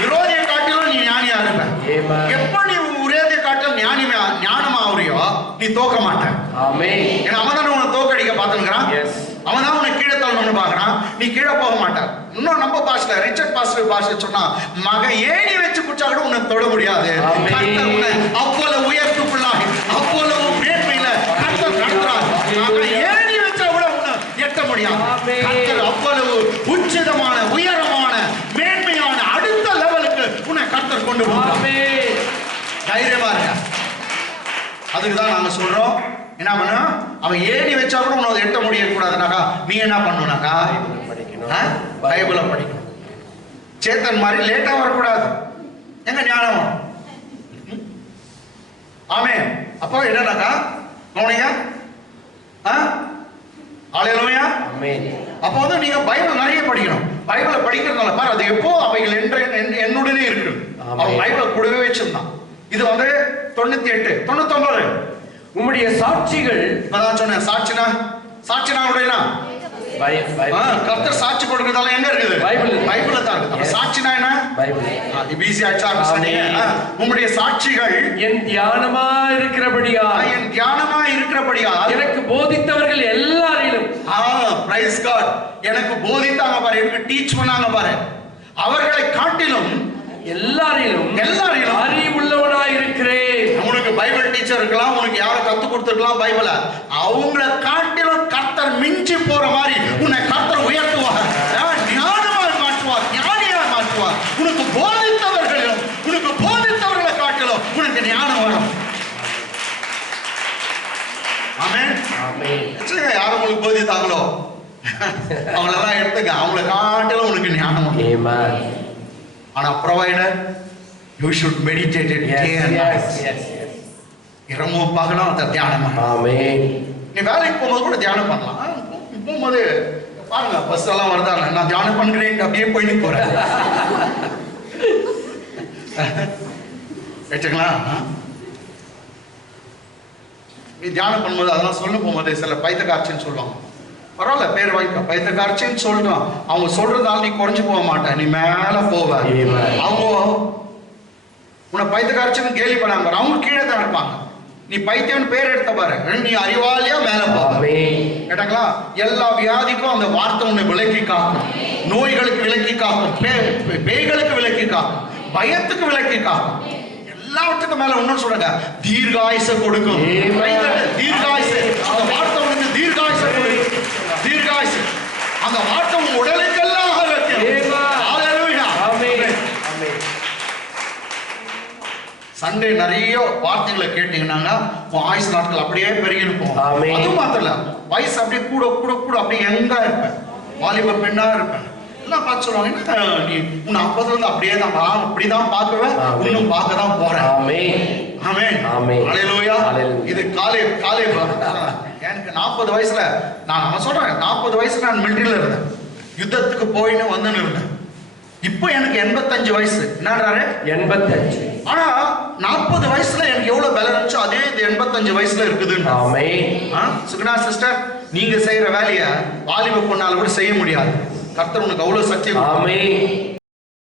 விரோதியை காட்டிலும் நீ ஞானியா இருப்ப. எப்ப நீ விரோதியை காட்டிலும் ஞானமா ஆகுறியோ நீ தோக்க மாட்ட. ஏன்னா அவன் தான் உன்னை தோக்கடிக்க பார்த்துக்கிறான், அவன் தான் உன்னை கீழே தள்ளணும்னு பாக்குறான், நீ கீழே போக மாட்டான். இன்னும் நம்ம பாஸ்டர் ரிச்சர்ட் பாஸ்டர் பாஸ்டர் சொன்னா, மக ஏணி வச்சு குச்சா கூட உன்னை தொட முடியாது. அவ்வளவு உயர்த்துக்குள்ளாகி அவ்வளவு மேன்மையில கர்த்தர் நடத்துறார். ஏணி வச்சா கூட உன்னை எட்ட முடியாது. கர்த்தர் அவ்வளவு உச்சிதமான உயரமான மேன்மையான அடுத்த லெவலுக்கு உன்னை கர்த்தர் கொண்டு போறார். தைரியமா இருக்க. அதுக்குதான் நாங்க சொல்றோம், என்ன பண்ண, அவன் ஏணி வச்சா கூட உன்னை எட்ட முடியக்கூடாதுனாக்கா நீ என்ன பண்ணணும்னாக்கா பைபிளை படிக்கணும். சேத்தன் மாதிரி லேட்டா வரக்கூடாது. எங்க ஞானம் வரும். ஆமென். அப்போ என்னன்னாக்கா கவனிங்க. அல்லேலூயா. ஆமென். அப்போ வந்து நீங்க பைபிள் நிறைய படிக்கணும். பைபிளை படிக்கிறதுனால பாரு, அது எப்போ அவைகள் என்னுடனே இருக்கு. அவன் பைபிளை கூடவே வச்சிருந்தான். இது வந்து 98 99 உம்முடைய சாட்சிகள். இப்பதான் சொன்னேன், சாட்சினா உடையனா கர்த்தர் சாட்சி கொடுக்கிறதால எங்க இருக்குது? பைபிள்ல தான் இருக்கு. அப்ப சாட்சினா என்ன? பைபிள். இது ஈஸியா சொன்னீங்க. உம்முடைய சாட்சிகள் என் தியானமா இருக்கிறபடியா எனக்கு போதித்தவர்கள் எல்லாரிலும். Praise God. எனக்கு போதித்தாங்க பாரு, எனக்கு டீச் பண்ணாங்க பாரு, அவர்களை காட்டிலும் எல்லாரிலும் அறிவுள்ளவனாய் இருக்கிறேன். உனக்கு பைபிள் டீச்சர் இருக்கலாம், உனக்கு யாரும் கத்து கொடுத்துருக்கலாம் பைபிள, அவங்களை காட்டிலும் கர்த்தர் மிஞ்சி போற மாதிரி உன்னை கர்த்தர் உயர்த்துவார், ஞானமாய் மாற்றுவார், ஞானியாய் மாற்றுவார். உனக்கு போதித்தவர்களை காட்டிலும் உனக்கு ஞானம் வரும். ஆமென். யாரும் உங்களுக்கு போதித்தாங்களோ அவங்களெல்லாம் எடுத்துக்க, அவங்களை காட்டிலும் உனக்கு ஞானம் வரும். ஆனா provider, you should meditate it day and night. இரவும் பகலும் அந்த தியானம் பண்ணு. ஆமென். நீ வேலைக்கு போகும்போது கூட தியானம் பண்ணலாம். போகும்போது பாருங்க, பஸ் எல்லாம் வருதா, நான் தியானம் பண்றேன் அப்படியே போய் போறேன். கேட்டுங்களா? நீ தியானம் பண்ணும்போது அதெல்லாம் சொல்ல போகும்போது சில பைத்தியக்காரச்சின்னு சொல்லுவாங்க. பரவாயில்ல, பேர் வாய்க்க பைத்தியக்காரச்சின்னு சொல்றான். அவங்க சொல்றதால நீ குறைஞ்சு போக மாட்டேன், நீ மேல போவ. அவங்க உன்னை பைத்தியக்காரச்சின்னு கேலி பண்ணாங்க, அவங்க கீழே தான் இருப்பாங்க. நீ பைத்தியம் பேர் எடுத்த பாரு, நீ அறிவாளியா மேல போவ. கேட்டாங்களா? எல்லா வியாதிக்கும் அந்த வார்த்தை உன்னை விலக்கி காக்கும். நோய்களுக்கு விலக்கி காக்கும், பேய்களுக்கு விலக்கி காக்கும், பயத்துக்கு விலக்கி காக்கும். எல்லாவற்றுக்கும் மேல ஒண்ணு சொல்றாங்க, தீர்காயுச கொடுக்கும். தீர்காயுசு, அந்த வார்த்தை உனக்கு தீர்காயுச கொடுக்கும். தீர்காயுசு அந்த வார்த்தை உன் உடலுக்கெல்லாம் வைக்கும். ஹalleluya. ஆமென். சண்டே நிறைய வார்த்தைகளை கேட்டீங்கன்னா உன் ஆயுசு நாட்கள் அப்படியே பெருகி இருக்கும். ஆமென். அது மாத்திரம் இல்ல, வயசு அப்படியே கூட கூட கூட அப்படியே யங்கா இருப்பேன், வாலிப பெண்ணா இருப்பேன். எல்லாம் பார்த்து சொல்லுவாங்க, என்ன நீ உன் 50 இருந்து அப்படியே தான் அப்படிதான் பார்க்குவேன், இன்னும் பார்க்க தான் போறேன். ஆமென். ஆமென். ஆமென். ஹல்லேலூயா. ஹல்லேலூயா. இது காலை எனக்கு 40 வயசுல நான் சொல்றேன், 40 வயசுல நான் மிலிட்டரியில இருந்தேன், யுத்தத்துக்கு போயின்னு வந்துன்னு இருந்தேன். இப்போ எனக்கு 85 வயசு. என்னன்றாரு? 85. ஆனா 40 வயசுல எனக்கு எவ்வளவு பலம் இருந்துச்சோ அதே இது 85 வயசுல இருக்குது. ஆமென். சுகுணா சிஸ்டர், நீங்க செய்யற வேலைய வாலிப பொண்ணால கூட செய்ய முடியாது. கர்த்தர் உனக்கு அவ்வளவு சத்தியம். ஆமென்.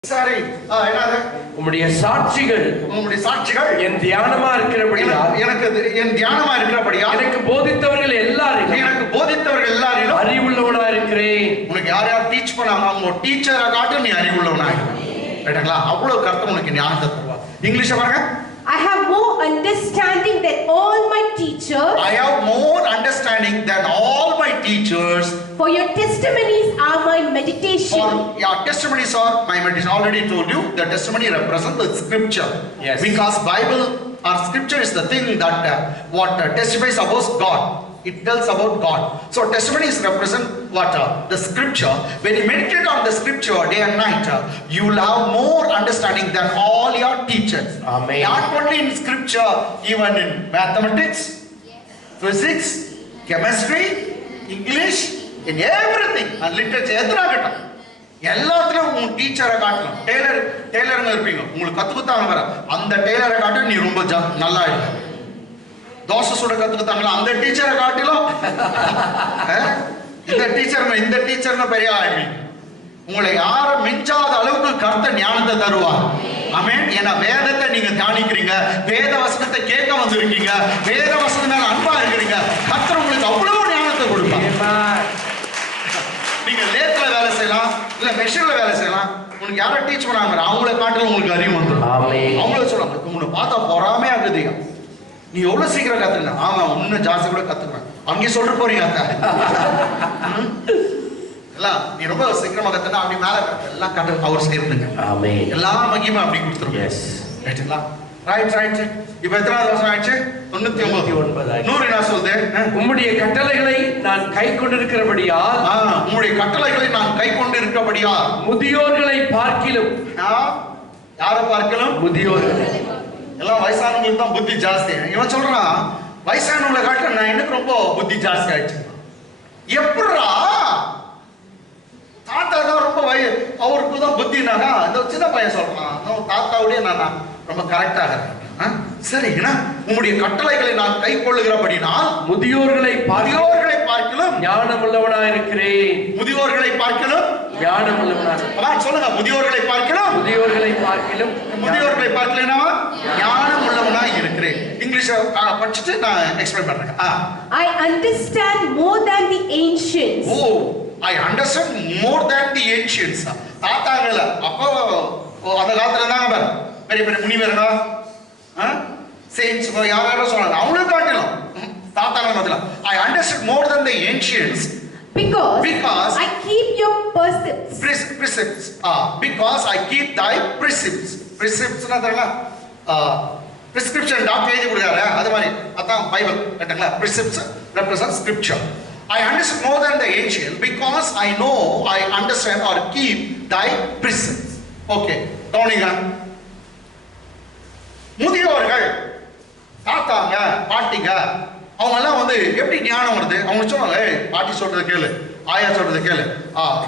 சரி, என்னது? உம்முடைய சாட்சிகள், உங்களுடைய சாட்சிகள் என் தியானமா இருக்கிறபடியா, எனக்கு என் தியானமா இருக்கிறபடியா, எனக்கு போதித்தவர்கள் எல்லாரும், எனக்கு போதித்தவர்கள் எல்லாரிலும் அறிவுள்ளவனா இருக்கிறேன். உனக்கு யார் யார் டீச் பண்ணாங்க அவங்க டீச்சரை காட்டும் நீ அறிவுள்ளவனா ரைட்டுங்களா? அவ்வளவு கர்த்தர் உனக்கு ஞானத்தை தருவார். இங்கிலீஷ் பாருங்க. I have more understanding than all my teachers. I have more understanding than all my teachers. For your testimonies are my meditation. For your testimonies are my meditation. Already told you the testimony represents the scripture. Yes. Because Bible or scripture is the thing that what testifies about God. It tells about God. So testimonies represent what? The scripture. When you meditate on the scripture day and night, you will have more understanding than all your teachers. Amen. Not only in scripture, even in mathematics, physics, chemistry, English, in everything, and literature. எதுனாகட்டும் எல்லாத்துலயும் உங்க டீச்சரை காட்டலாம். டெய்லருங்க இருப்பீங்க, உங்களுக்கு கத்துக்குத்தாங்க வர அந்த டெய்லரை காட்டும் நீ ரொம்ப நல்லா இல்லை. தோசை சுட கத்துக்கிட்டாங்களா அந்த டீச்சரை காட்டிலும் இந்த டீச்சர்னு பெரிய ஆயிடுவீங்க. உங்களை யாரும் மிஞ்சாத அளவுக்கு கர்த்தர் ஞானத்தை தருவார். ஆமென். ஏன்னா வேதத்தை நீங்க தியானிக்கிறீங்க, வேத வசனத்தை கேட்க வந்திருக்கீங்க, வேத வசனம் மேல அன்பா இருக்கிறீங்க, கர்த்தர் உங்களுக்கு அவ்வளவு ஞானத்தை கொடுப்பார். நீங்க லேத்ல வேலை செய்யலாம், இல்ல மெஷின்ல வேலை செய்யலாம். உங்களுக்கு யாரை டீச் பண்ணாங்க அவங்கள காட்டிலும் உங்களுக்கு அறிவு வந்துடும். அவங்கள சொல்லுவாங்க, உங்களை பார்த்தா பொறாமே ஆகுதுயா, நீ எவ்வளவு சீக்கிரம் கத்துக்க. ஆமா, இன்னும் ஜாஸ்தி கூட கத்துக்கிறேன். அங்கே சொல்ற போறீங்க அக்கா எல்லாம் நீ ரொம்ப சீக்கிரமா கத்துனா அப்படி மேல எல்லாம் கட்டு அவர் சேர்ந்துங்க. எல்லா மகிமை அப்படி கொடுத்துருங்க. ரைட்டுங்களா? ரைட். இப்ப எத்தனாவது வருஷம் ஆயிடுச்சு? 99. 100 என்ன சொல்லுது? உம்முடைய கட்டளைகளை நான் கை கொண்டிருக்கிறபடியால், உம்முடைய கட்டளைகளை நான் கை கொண்டிருக்கிறபடியால் முதியோர்களை பார்க்கிலும். யாரை பார்க்கலாம்? முதியோர்களை. எல்லாம் வயசானவங்களுக்கு தான் புத்தி ஜாஸ்தி. இவன் சொல்றான், வயசானவங்களை காட்ட நான் எனக்கு ரொம்ப புத்தி ஜாஸ்தி ஆயிடுச்சு. எப்படா? தாத்தா தான் ரொம்ப அவருக்கு தான் புத்தினாக்கா இந்த சின்ன பையன் சொல்றான், தாத்தாவுடைய நான் ரொம்ப கரெக்டாக இருக்கேன். சரி, உங்களுடைய கட்டளைகளை நான் கை கொள்ளுகிறபடினால் முதியோர்களை பார்க்கலாம் ஞானம் உள்ளவனா இருக்கிறேன். முதியோர்களை பார்க்கலாம் ஞானம் உள்ளவனா. சொல்லுங்க, முதியோர்களை பார்க்கலாம். முதியோர்களை பார்க்கலாம். முதியோர்களை பார்க்கலனா ஞானம் உள்ளவனா இருக்கிறேன். இங்கிலீஷ் படிச்சுட்டு நான் எக்ஸ்பிளைன் பண்றேன். I understand more than the ancients. I understand more than the ancients. தாத்தாங்கள அப்போ அந்த காலத்துல தாங்க பாரு, பெரிய பெரிய முனிவர்களா saints யாராவது சொன்னாங்க, அவங்களுக்கு காட்டலாம் தாத்தாங்கள பதிலா. I understand more than the ancients because I keep your precepts. Because I keep thy precepts. Precepts னா தெரியல, prescription டாக்டர் எழுதி கொடுக்குறாரு, அது மாதிரி அதான் Bible கேட்டங்களா. Precepts represent scripture. I understand more than the ancient because I know, I understand or keep thy precepts. Okay, கவனிங்க. முதியோர்கள், தாத்தாங்க, பாட்டிங்க, அவங்க எல்லாம் வந்து எப்படி ஞானம் வருது? அவங்க சொல்லுவாங்க, பாட்டி சொல்றதை கேளு, ஆயா சொல்றதை கேளு,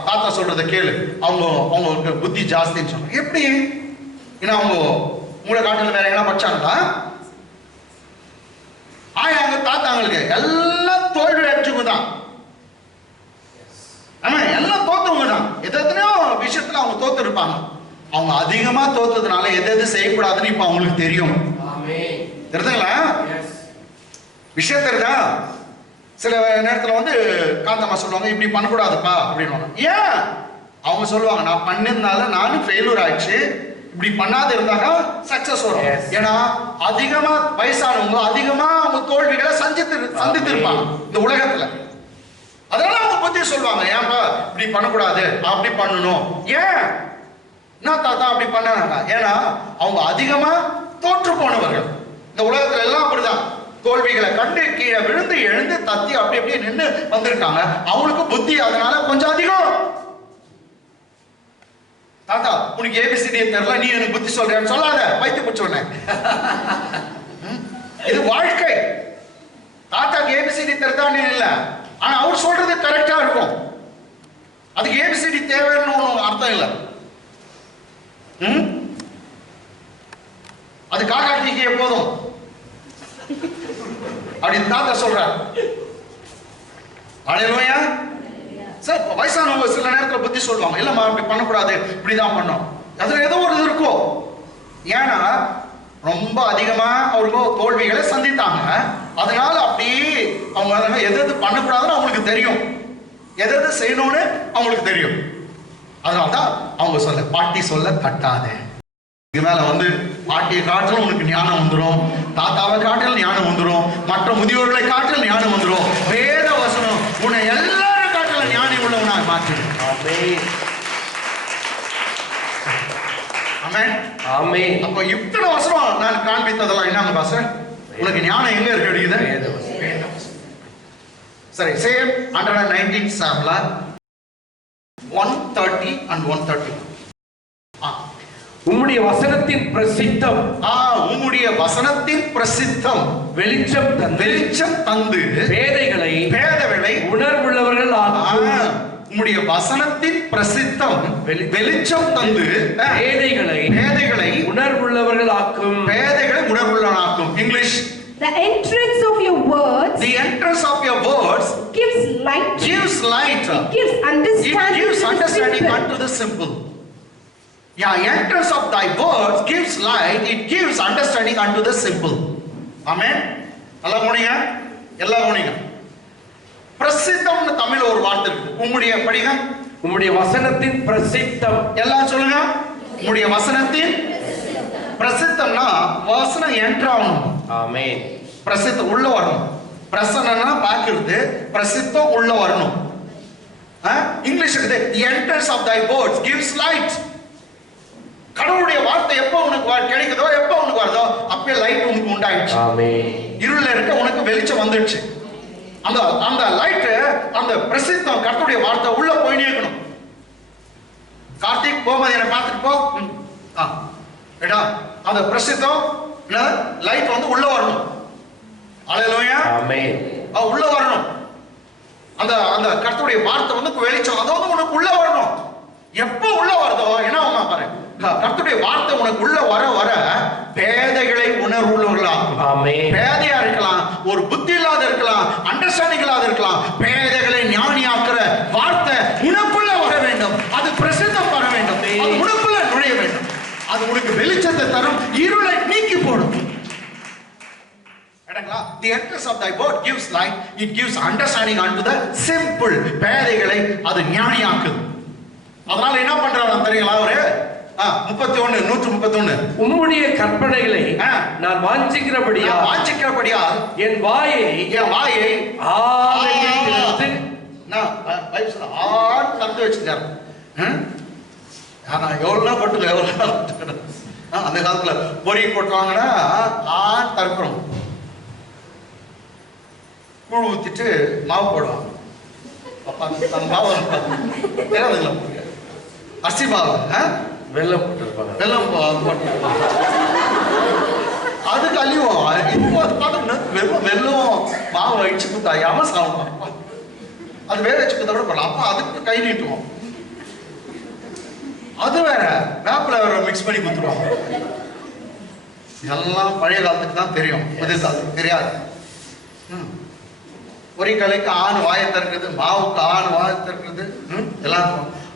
தாத்தா சொல்றதை கேளு, அவங்களுக்கு புத்தி ஜாஸ்தின்னு சொல்றாங்க. எப்படி? ஏன்னா அவங்க மூளை காட்டில் வேற எங்கன்னா படிச்சாங்களா? ஆயாங்க தாத்தாங்களுக்கு எல்லாம் தோல்வி அடிச்சுங்க தான். ஆமா, எல்லாம் தோத்தவங்க தான். எத்தனையோ விஷயத்துல அவங்க தோத்து இருப்பாங்க. அவங்க அதிகமா தோத்ததுனால எது செய்யக்கூடாதுன்னு இப்ப அவங்களுக்கு தெரியும். தெரியுதுங்களா? விஷயம் தெரியுதா? சில நேரத்துல வந்து காந்தம்மா சொல்லுவாங்க, இப்படி பண்ணக்கூடாதுப்பா அப்படின்னு. ஏன் அவங்க சொல்லுவாங்க, நான் பண்ணிருந்தால நானும் ஃபெயிலூர் ஆயிடுச்சு, இப்படி பண்ணாத இருந்தாக்கா சக்சஸ் வரும். ஏன்னா அதிகமா வயசானவங்க அதிகமா அவங்க தோல்விகளை சந்தித்து இருப்பாங்க இந்த உலகத்துல. அதனால அவங்க பத்தி சொல்லுவாங்க, ஏன்பா இப்படி பண்ணக்கூடாது, அப்படி பண்ணணும். ஏன் என்ன தாத்தா அப்படி பண்ணாங்க? ஏன்னா அவங்க அதிகமா தோற்று போனவர்கள். இந்த உலகத்துல எல்லாம் அப்படிதான். தோல்விகளை கண்டு கீழே விழுந்து எழுந்து தத்தி அப்படி அப்படியே நின்று வந்திருக்காங்க. அவங்களுக்கு புத்தி அதனால கொஞ்சம் அதிகம். தாத்தா உனக்கு ஏபிசிடி தெரியல, நீ எனக்கு புத்தி சொல்றேன்னு சொல்லாத, வைத்து பிடிச்சோன்னே. இது வாழ்க்கை. தாத்தாக்கு ஏபிசிடி தெரிதான்னு இல்ல, ஆனா அவர் சொல்றது கரெக்டா இருக்கும். அதுக்கு ஏபிசிடி தேவைன்னு அர்த்தம் இல்லை. அது காக்காட்டிக்கு எப்போதும் அப்படின்னு தாத்தா சொல்றார். அல்லேலூயா. சார் வயசானவங்க சில நேரத்தில் புத்தி சொல்லுவாங்க, இல்லம்மா இப்படி பண்ணக்கூடாது, இப்படிதான் பண்ணோம். அதுல ஏதோ ஒரு இது இருக்கும். ஏன்னா ரொம்ப அதிகமா அவருக்கு தோல்விகளை சந்தித்தாங்க. அதனால அப்படியே அவங்க எது எது பண்ணக்கூடாதுன்னு அவங்களுக்கு தெரியும், எது எது செய்யணும்னு அவங்களுக்கு தெரியும். அதனால்தான் அவங்க சொல்ல, பாட்டி சொல்ல தட்டாதே. இது மேல பாட்டியை காட்டிலும் உனக்கு ஞானம் வந்துடும், தாத்தாவை காட்டிலும் ஞானம் வந்துடும், மற்ற முதியோர்களை காட்டிலும் ஞானம் வந்துடும். வேத வசனம் உன்னை எல்லாரும் காட்டிலும் ஞானி உள்ளவனாக மாற்றிடும். ஆமென் ஆமென். அப்ப இத்தனை வசனம் நான் காண்பித்ததெல்லாம் என்னங்க பாஸ்டர், உனக்கு ஞானம் எங்க இருக்கு கிடைக்குது? சரி, சேம் 119 சாம்ல 130 and 130. உம்முடைய வசனத்தின் பிரசித்தம், உம்முடைய வசனத்தின் பிரசித்தம் வெளிச்சம் தந்து பேதைகளை உணர்வுள்ளவர்கள் ஆக்கும். உம்முடைய வசனத்தின் பிரசித்தம் வெளிச்சம் தந்து பேதைகளை உணர்வுள்ளவர்கள் ஆக்கும். பேதைகளை உணர்வுள்ளவர்களாக்கும். English. The entrance of your words gives light. It gives understanding unto the simple. Entrance of thy words gives light. It gives understanding unto the simple. Amen. எல்லாம் கவனிங்க. பிரசித்தம்னு தமிழ் ஒரு வார்த்தை இருக்கு. உம்முடைய படிங்க. உம்முடைய வசனத்தின் பிரசித்தம். எல்லாம் சொல்லுங்க. உம்முடைய வசனத்தின் பிரசித்தம்னா வசனம் என்டர் ஆகணும். ஆமென். பிரசித்தம் உள்ள வரணும். பிரசன்னா பாக்குறது, பிரசித்தம் உள்ள வரணும். English the entrance of thy words gives light. கடவுளுடைய வார்த்தை எப்போ உனக்கு கிடைக்குதோ, எப்போ உனக்கு வருதோ, அப்பவே லைட் உனக்கு உண்டாயிடுச்சு. ஆமென். இருள்ல இருக்க உனக்கு வெளிச்சம் வந்துடுச்சு. அந்த லைட், அந்த பிரசித்தம் கடவுளுடைய வார்த்தை உள்ள போயினே இருக்கணும். கார்த்திக் போகும்போது என்ன பார்த்துட்டு போ. ஏடா அந்த பிரசித்தம் லைட் உள்ள வரணும். அல்லேலூயா. ஆமென். உள்ள வரணும். அந்த கடவுளுடைய வார்த்தை வெளிச்சம் அது உனக்கு உள்ள வரணும். எப்போ உள்ள வருதோ என்ன ஆகுமா பாரு, கர்த்தருடைய வார்த்தை உனக்கு உள்ள வர வர பேதைகளை உணர்வுள்ளவர்களாகும். ஆமென். பேதையா இருக்கலாம், ஒரு புத்தி இல்லாத இருக்கலாம், அண்டர்ஸ்டாண்டிங் இல்லாத இருக்கலாம். பேதைகளை ஞானியாக்குற வார்த்தை உனக்குள்ள வர வேண்டும். அது பிரசித்தம் வர வேண்டும். அது உனக்குள்ள நுழைய வேண்டும். அது உனக்கு வெளிச்சத்தை தரும், இருளை நீக்கி போடும். The entrance of thy word gives light. It gives understanding unto the simple. பேதைகளை அது ஞானியாக்குது. அதனால என்ன பண்றாரு தெரியுங்களா? அவரு 131 உம்முடைய கற்பனைகளை நான் வாஞ்சிக்கிறபடியா என் வாயை திறந்து வச்சுட்டாரு. எவ்வளவு கொட்டுங்க, அந்த காலத்துல பொறி கொட்டுவாங்கன்னா தற்கிறோம், கூழ் ஊத்திட்டு மாவு போடுவாங்க. மாவு அரிசி மாவு வெள்ளம் போட்டிருப்பாங்க. வெள்ளம் அது கழிவும். இப்போ வெள்ளம் மாவு அடிச்சு குத்தாயாம சாப்பிடுவாங்க. அது வேக வச்சு குத்தா கூட போடலாம். அப்ப அதுக்கு கை நீட்டுவோம். அது வேற வேப்பில வேற மிக்ஸ் பண்ணி குத்துருவாங்க. எல்லாம் பழைய காலத்துக்கு தான் தெரியும், புதிய காலத்துக்கு தெரியாது. ஒரு கலைக்கு வாயை திறக்குது, மாவுக்கு வாயை திறக்குது எல்லாம்.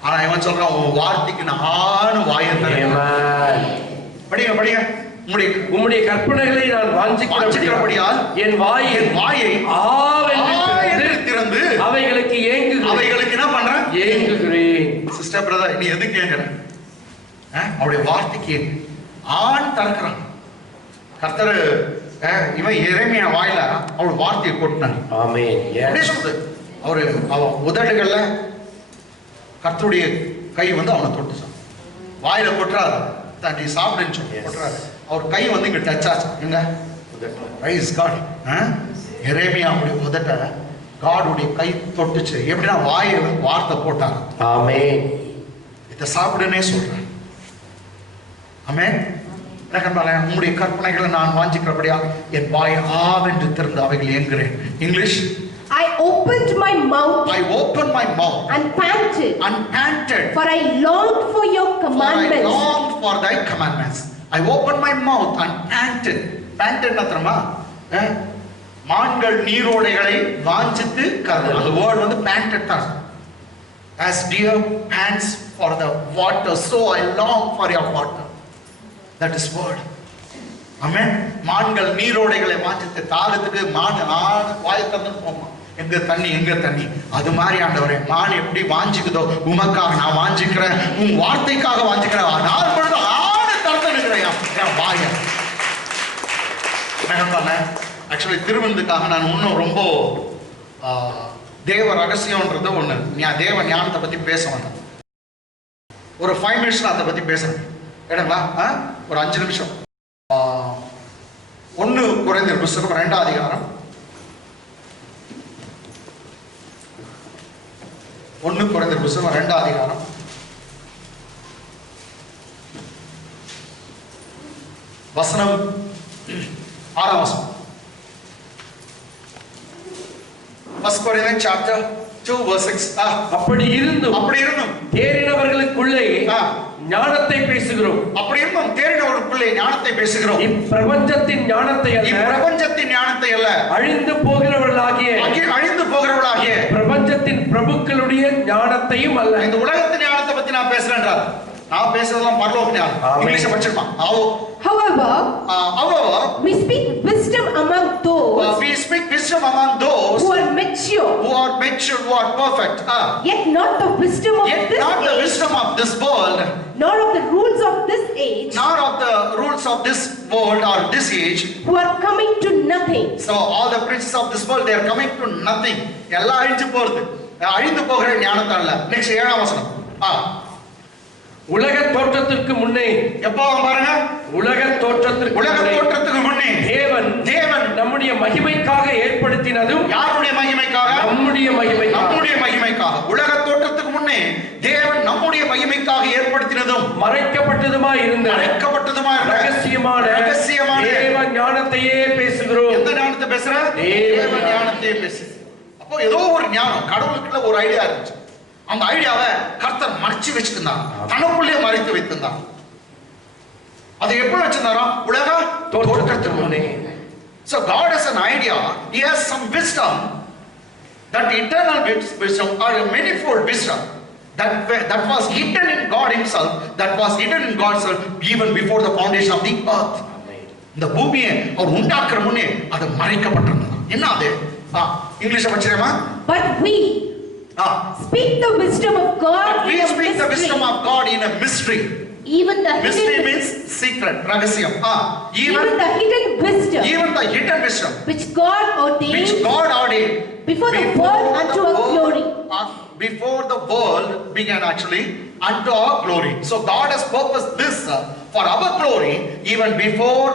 ஆனா இவன் சொல்றான், உன் வார்த்தைக்கு நான் வாயை திறக்கிறேன். படிங்க. உம்முடைய கற்பனைகளை நான் வாஞ்சிக்கிறபடியால் என் வாயை திறந்து அவைகளுக்கு என்ன பண்றேன்? ஏங்குகிறேன். சிஸ்டர் பிரதர், நீ எதுக்கு ஏங்குற? அவருடைய வார்த்தைக்கு திறக்கிறான் கர்த்தர். இவன் எரேமியா வாயில அவள் வார்த்தையை கொட்டினான். ஆமென். சொல்றது அவன் உதடுகள்ல கர்த்தருடைய கை அவனை தொட்டுச்சான். வாயில கொட்டுறாரு, நீ சாப்பிடுன்னு சொல்லி கொட்டுறாரு. அவர் கை வந்து இங்க டச் ஆச்சு. எங்க பிரைஸ் காட். எரேமியா அப்படி உதட்ட காடுடைய கை தொட்டுச்சு. எப்படின்னா வாயை வார்த்தை போட்டாங்க. ஆமென். இதை சாப்பிடுனே சொல்றேன். ஆமென். உங்களுடைய கற்பனைகளை நான் வாஞ்சிக்கிறபடியாக என் வாய் ஆவென்று திறந்து அவைகள் ஏங்குகிறேன். English. I opened my mouth. I opened my mouth and panted. For I longed for your commandments. I longed for thy commandments. I opened my mouth and panted. Panted நத்திரமா மான்கள் நீரோடைகளை வாஞ்சித்து கதறும். அந்த வேர்ட் வந்து panted தான். As deer pants for the water, so I long for your water. That is word. Amen. மான்கள் நீரோடைகளை வாஞ்சித்து தாகத்துக்கு மான் வாயை திறந்து போமா, எங்க தண்ணி எங்க தண்ணி. அது மாதிரி ஆண்டவரே, மான் எப்படி வாஞ்சிக்குதோ உமக்காக நான் வாஞ்சிக்கிறேன், உன் வார்த்தைக்காக வாஞ்சிக்கிறேன். நான் பொழுது ஆடு திறந்து நிற்கிறேன் என் வாயை. ஆக்சுவலி திருவிருந்துக்காக நான் இன்னும் ரொம்ப தேவ ரகசியம்ன்றது ஒண்ணு, தேவ ஞானத்தை பத்தி பேச வந்தேன். ஒரு 5 minutes அதை பத்தி பேசுறேன். கேடுங்களா? ஒரு 5 நிமிஷம். 1 கொரிந்தியர் புத்தகம் 2ஆம் அதிகாரம். 1 கொரிந்தியர் புத்தகம் 2ஆம் அதிகாரம். வசனம் 6ஆம் வசனம். 1 Corinthians chapter 2 verse 6. அப்படி இருந்தும் தேறினவர்களுக்குள்ளே ஞானத்தை பேசுகிறோம். அப்படி இருந்தும் தேறினவர்களுக்குள்ளே ஞானத்தை பேசுகிறோம். இப்பிரபஞ்சத்தின் ஞானத்தை அல்ல, அழிந்து போகிறவர்களாகிய பிரபஞ்சத்தின் பிரபுக்களுடைய ஞானத்தையும் அல்ல. இந்த உலகத்தின் ஞானத்தை பத்தி நான் பேசுறேன். நான் பேசுறதெல்லாம் பரலோக ஞானம். English படிச்சிருமா? However, we speak wisdom among those who are mature, who are perfect. Yet not the wisdom of this world, nor of the rules of this age, or this age, who are coming to nothing. So all the princes of this world, they are coming to nothing. எல்லாம் அழிஞ்சு போறது. அழிந்து போகிற ஞானத்தை அல்ல. Next 7ஆம் வசனம். உலக தோற்றத்திற்கு முன்னே, எப்போ பாருங்க, உலக தோற்றத்திற்கு முன்னே தேவன் நம்முடைய மகிமைக்காக ஏற்படுத்தினதும், யாருடைய மகிமைக்காக? நம்முடைய மகிமைக்காக. உலக தோற்றத்துக்கு முன்னே தேவன் நம்முடைய மகிமைக்காக ஏற்படுத்தினதும் மறைக்கப்பட்டதுமாய் இருந்த ரகசியமான தேவ ஞானத்தையே பேசுகிறோம். எந்த ஞானத்தை பேசுற? தேவ ஞானத்தையே பேசு. அப்போ ஏதோ ஒரு ஞானம், கடவுளுக்குள்ள ஒரு ஐடியா இருந்துச்சு. அந்த ஐடியாவை கர்த்தர் மறைச்சு வச்சிருந்தார், தனக்குள்ளே மறைத்து வைத்திருந்தார். அது எப்படி வச்சிருந்தாரோ? உலக தோற்றத்துக்கு முன்னே. So God has an idea. He has some wisdom, that eternal wisdom or a manifold wisdom that was hidden in God Himself, that was hidden in God's self even before the foundation of the earth. இந்த பூமியை அவர் உண்டாக்குற முன்னே அது மறைக்கப்பட்டிருந்தது. என்ன அது? இங்கிலீஷ்ல படிச்சேமா? But we speak the wisdom of God. We speak the wisdom of God in a mystery. Even the mystery means secret, ரகசியம். Even the hidden wisdom which God ordained before the world unto our glory. Before the world began, actually, unto our glory. So God has purposed this for our glory even before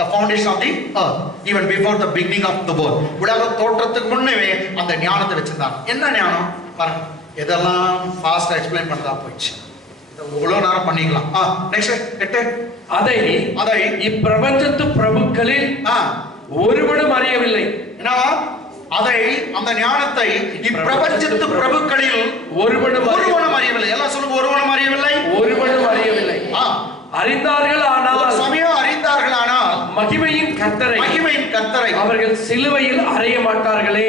the foundation of the earth, even before the beginning of the world. உலக தோற்றத்துக்கு முன்னே அந்த ஞானத்தை வச்சிருந்தாங்க. என்ன ஞானம் பாருங்க. இதெல்லாம் ஃபாஸ்டா எக்ஸ்பிளைன் பண்றதா போயிடுச்சு. இவ்வளவு நேரம் பண்ணிக்கலாம். நெக்ஸ்ட் 8. அதை இப்பிரபஞ்சத்து பிரபுக்களில் ஒருவனும் அறியவில்லை. என்னவா? அதை, அந்த ஞானத்தை இப்பிரபஞ்சத்து பிரபுக்களில் ஒருவனும் அறியவில்லை. எல்லாம் சொல்லுங்க, ஒருவனும் அறியவில்லை. அறிந்தார்கள், ஆனால் சமயம் அறிந்தார்கள், ஆனால் மகிமையின் கர்த்தரை அவர்கள் சிலுவையில் அறைய மாட்டார்களே.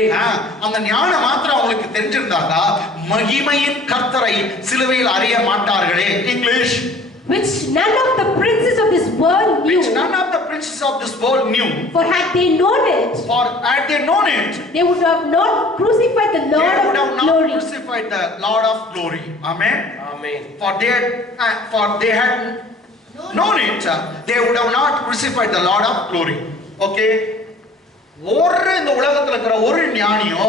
அந்த ஞானம் மாத்திரம் அவங்களுக்கு தெரிஞ்சிருந்தாங்க, மகிமையின் கர்த்தரை சிலுவையில் அறைய மாட்டார்களே. English. Which none of the princes of this world knew. For had they known it, they would have not crucified the Lord of glory. Amen. For they had known it, they would have not crucified the Lord of glory. Okay. ஒரு இந்த உலகத்துல இருக்கிற ஒரு ஞானியோ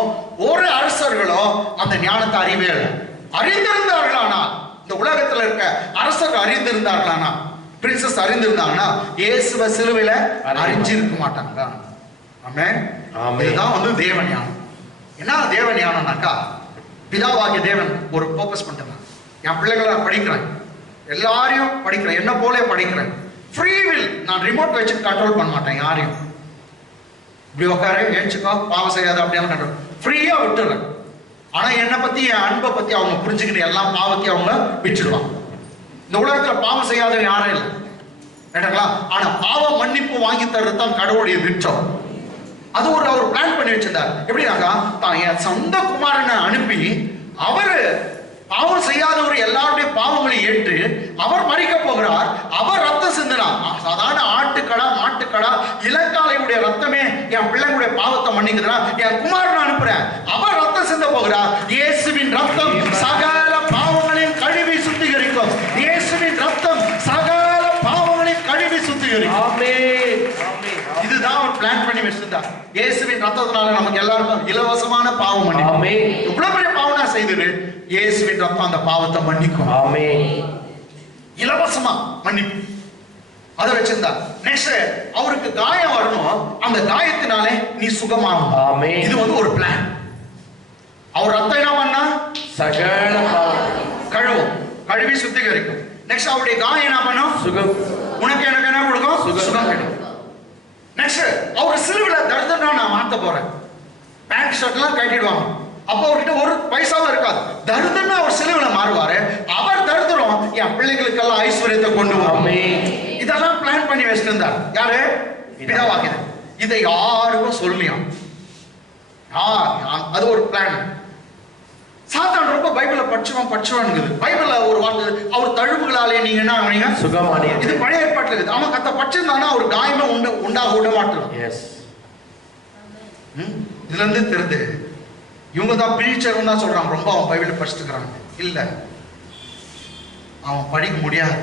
ஒரு அரசர்களோ அந்த ஞானத்தை அறிவே இல்லை. அறிந்திருந்தார்களானா, இந்த உலகத்துல இருக்க அரசர்கள் அறிந்திருந்தார்களானா, பிரின்சஸ் அறிந்திருந்தாங்கன்னா இயேசுவை சிலுவையில அறிஞ்சிருக்க மாட்டாங்க. ஆமென். இதுதான் வந்து தேவ ஞானம். என்ன தேவ ஞானம்னாக்கா, பிதாவாகிய தேவன் ஒரு ஃபோக்கஸ் பண்ணிட்டாங்க. என் பிள்ளைகளை படிக்கிறேன், எல்லாரையும் படிக்கிறேன், என்ன போல படிக்கிறேன். Free will. நான் ரிமோட் வச்சு கண்ட்ரோல் பண்ண மாட்டேன் யாரையும். இப்படி உட்கார ஏச்சுக்கோ பாவம் செய்யாத அப்படின்னு கண்ட்ரோல் ஃப்ரீயா விட்டுறேன். ஆனா என்னை பத்தி என் அன்பை பத்தி அவங்க புரிஞ்சுக்கிட்டு எல்லாம் பாவத்தையும் அவங்க விட்டுடுவாங்க. இந்த உலகத்துல பாவம் செய்யாதவங்க யாரும் இல்லை கேட்டாங்களா. ஆனா பாவம் மன்னிப்பு வாங்கி தர்றது தான் கடவுளுடைய திட்டம். அது ஒரு அவர் பிளான் பண்ணி வச்சிருந்தார். எப்படின்னாக்கா, தான் என் சொந்த குமாரனை அனுப்பி அவரு பாவம் செய்யாதவர் எல்லாருடைய பாவங்களை ஏற்று அவர் மறிக்க போகிறார். அவர் ரத்தம் சிந்தினார். சாதாரண ஆட்டுக்கடா மாட்டுக்கடா இளங்காலையுடைய ரத்தமே என் பிள்ளைங்களுடைய பாவத்தை மன்னிக்குதுன்னா என் குமாரனை அனுப்புறேன். அவர் ரத்தம் சிந்த போகிறார். இயேசுவின் ரத்தம் சகல பாவங்களையும் கழுவி சுத்திகரிக்கும். இயேசுவின் ரத்தம் சகல பாவங்களையும் கழுவி சுத்திகரிக்கும். இதுதான் அவர் பிளான் பண்ணி வச்சிருந்தார். இயேசுவின் ரத்தத்தினால நமக்கு எல்லாருக்கும் இலவசமான பாவம் மன்னிப்பு. இவ்வளவு பெரிய பாவம் நான் செய்தது, இயேசுவின் ரத்தம் அந்த பாவத்தை மன்னிக்கும். இலவசமா மன்னிப்பு அதை வச்சிருந்தார். நெக்ஸ்ட் அவருக்கு காயம் வரணும். அந்த காயத்தினாலே நீ சுகமாகும். இது வந்து ஒரு பிளான். அவர் ரத்தம் என்ன பண்ணா சகல பாவம் கழுவும், கழுவி சுத்திகரிக்கும். நெக்ஸ்ட் அவருடைய காயம் என்ன பண்ணும் சுகம். உனக்கு எனக்கு என்ன கொடுக்கும் சுகம் கிடைக்கும். நெக்ஸ்ட் அவர் சிலுவையில தரித்திரனா நான் மாத்த போறேன். பேண்ட் ஷர்ட் எல்லாம் கட்டிடுவாங்க. அப்போ அவர்கிட்ட ஒரு பைசாவும் இருக்காது. தரித்திரனா அவர் சிலுவையில மாறுவாரு. அவர் தரித்திரம் என் பிள்ளைகளுக்கெல்லாம் ஐஸ்வர்யத்தை கொண்டு வரும். இதெல்லாம் பிளான் பண்ணி வச்சிருந்தார். யாரு? பிதாவாகிய. இதை யாருக்கும் சொல்லியா? அது ஒரு பிளான். சாத்தான் ரொம்ப பைபிளை படிச்சுவானுங்குது. பைபிள்ல ஒரு வார்த்தை, அவர் தழும்புகளாலே நீங்க என்ன ஆவீங்க சுகமானீங்க. இது பழைய ஏற்பாட்டுல இருக்குது. அவன் கத்த படிச்சிருந்தானா ஒரு காயமே உண்டாக விட மாட்டான். இதுல இருந்து தெரிந்து இவங்க தான் பிரீச்சர் தான் சொல்றாங்க, ரொம்ப அவன் பைபிளை படிச்சுக்கிறாங்க. இல்ல, அவன் படிக்க முடியாது.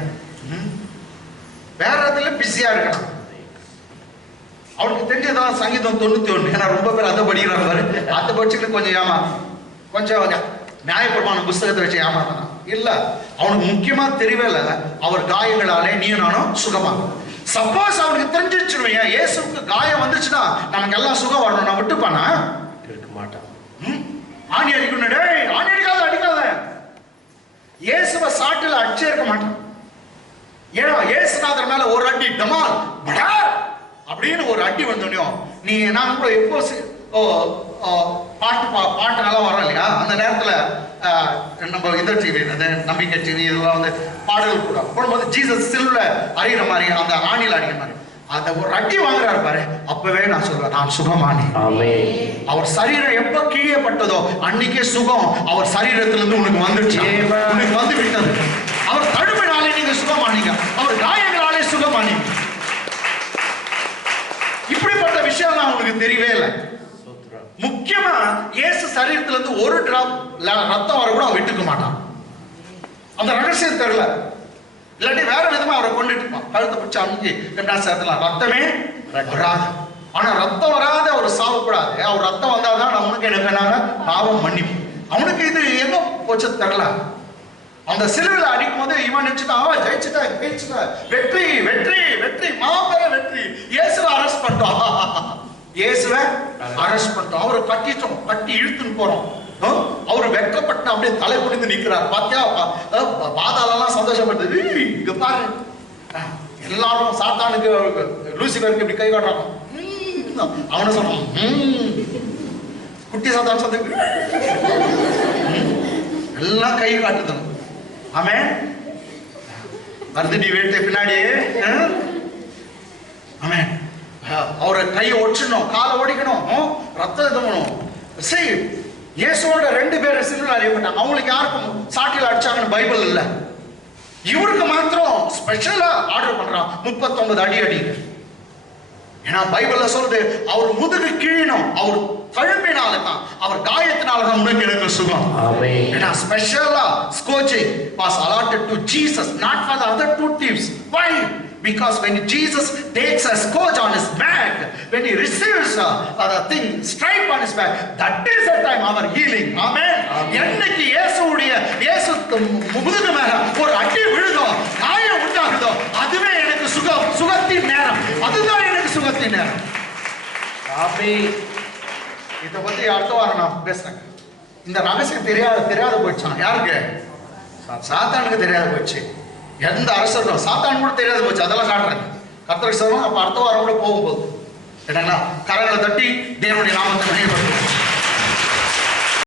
வேற இடத்துல பிஸியா இருக்கான். அவனுக்கு தெரிஞ்சதான் சங்கீதம் 91. ஏன்னா ரொம்ப பேர் அதை படிக்கிறாங்க பாரு. அதை படிச்சுக்கிட்டு கொஞ்சம் நியாயப்பிரமாண புஸ்தகத்தை வச்சு ஏமாத்தான். இல்ல, அவனுக்கு முக்கியமா தெரியவே இல்லை, அவர் காயங்களாலே நீ நானும் சுகமாகும். சப்போஸ் அவனுக்கு தெரிஞ்சிருச்சுருவீங்க இயேசுக்கு காயம் வந்துச்சுன்னா நமக்கு எல்லாம் சுகம் வரணும், நான் விட்டுப்பானா இருக்க மாட்டான். ஆணி அடிக்கணும், டேய் ஆணி அடிக்காத. இயேசுவை சாட்டில் அடிச்சே இருக்க மாட்டான். ஏன்னா இயேசுநாதர் மேல ஒரு அடி டமால் படா அப்படின்னு ஒரு அடி வந்தோடனே நீ நான் கூட எப்போ பாட்டு நல்லா வரும் இல்லையா, அந்த நேரத்துல நம்ம இந்த டிவி நம்பிக்கை டிவி இதெல்லாம் வந்து பாடல்கள் கூட போடும்போது ஜீசஸ் சில்ல அறிகிற மாதிரி அந்த ஆணியில் அடிக்கிற மாதிரி அந்த ஒரு அடி வாங்குறாரு பாரு. அப்பவே நான் சொல்றேன், நான் சுகமானி. அவர் சரீரம் எப்ப கீழப்பட்டதோ அன்னைக்கே சுகம் அவர் சரீரத்திலிருந்து உனக்கு வந்துடுச்சு, உனக்கு வந்து விட்டது. அவர் தழும்பினாலே நீங்க சுகமானீங்க, அவர் காயங்களாலே சுகமானீங்க. இப்படிப்பட்ட விஷயம் நான் உனக்கு தெரியவே இல்லை. முக்கியமா இயேசு சரீரத்துல இருந்து ஒரு டிராப் ரத்தம் வர கூட அவன் விட்டுக்க மாட்டான். அந்த ரகசியம் தெரியல. இல்லாட்டி வேற விதமா அவரை கொண்டுட்டு இருப்பான். கழுத்தை பிடிச்ச அமுக்கி என்ன சேர்த்தலாம், ரத்தமே வராது. ஆனா ரத்தம் வராத அவர் சாவக்கூடாது. அவர் ரத்தம் வந்தாதான் அவனுக்கு எனக்கு என்ன பாவம் மன்னிப்பு. அவனுக்கு இது எங்க போச்சு தெரியல. அந்த சிலுவையில அடிக்கும் போது இவன் நினைச்சுட்டான் ஜெயிச்சுட்டா, வெற்றி வெற்றி வெற்றி மாபெர வெற்றி. இயேசுவை அரெஸ்ட் பண்ணிட்டோம். இயேசுவை அரெஸ்ட் பண்ணிட்டோம். அவரை கட்டி இழுத்துன்னு போறோம். அவரு வெட்கப்பட்டு அப்படியே தலை குனிந்து நிற்கிறார். பாத்தியா, பாதாளெல்லாம் சந்தோஷப்பட்டது. இங்க பாரு, எல்லாரும் சாத்தானுக்கு லூசிபருக்கு இப்படி கை காட்டுறாங்க. அவனை சொன்னான், குட்டி சாத்தான் சொந்த எல்லாம் கை காட்டுதணும். ஆமென். வருது நீ வேட்டை பின்னாடியே. ஆமென். அவரை கையை ஒடிச்சிடணும், காலை ஒடிக்கணும், ரத்தம் இதணும். சரி, இயேசுவோட 2 பேரை சிலுவையில் அறையப்பட்டாங்க. அவங்களுக்கு யாருக்கும் சாட்டில் அடிச்சாங்கன்னு பைபிள் இல்லை. இவருக்கு மாத்திரம் ஸ்பெஷலா ஆர்டர் பண்றான் 39 அடி. ஏன்னா பைபிள்ல சொல்றது அவர் முதுகு கிழினும், அவர் தழும்பினால தான், அவர் காயத்தினால தான் உனக்கு எனக்கு சுகம். ஏன்னா ஸ்பெஷலா ஸ்கோச்சிங் was allotted to Jesus, not for the other 2 thieves. Why? Because when Jesus takes a scourge on his back, when he receives the thing stripe on his back, that is the time our healing. Amen. என்னைக்கு இயேசு முதுகு மேல ஒரு அடி விழுதோ, காயம் உண்டாகுதோ, அதுவே எனக்கு சுகத்தின் நேரம். அதுதான் எனக்கு சுகத்தின் நேரம். ஆமென். இதை பத்தி அடுத்த வாரம் நான் பேசுறேன். இந்த ரகசியம் தெரியாத போயிடுச்சான். யாருக்கு? சாத்தானுக்கு தெரியாத போயிடுச்சு. எந்த அரசரும் சாத்தான் கூட தெரியாத போச்சு. அதெல்லாம் காட்டுறேன் கர்த்தருக்கு சொல்லுவாங்க. அப்ப அடுத்த வாரம் கூட போகும்போது என்னன்னா கரங்களை தட்டி தேவனுடைய நாமத்தை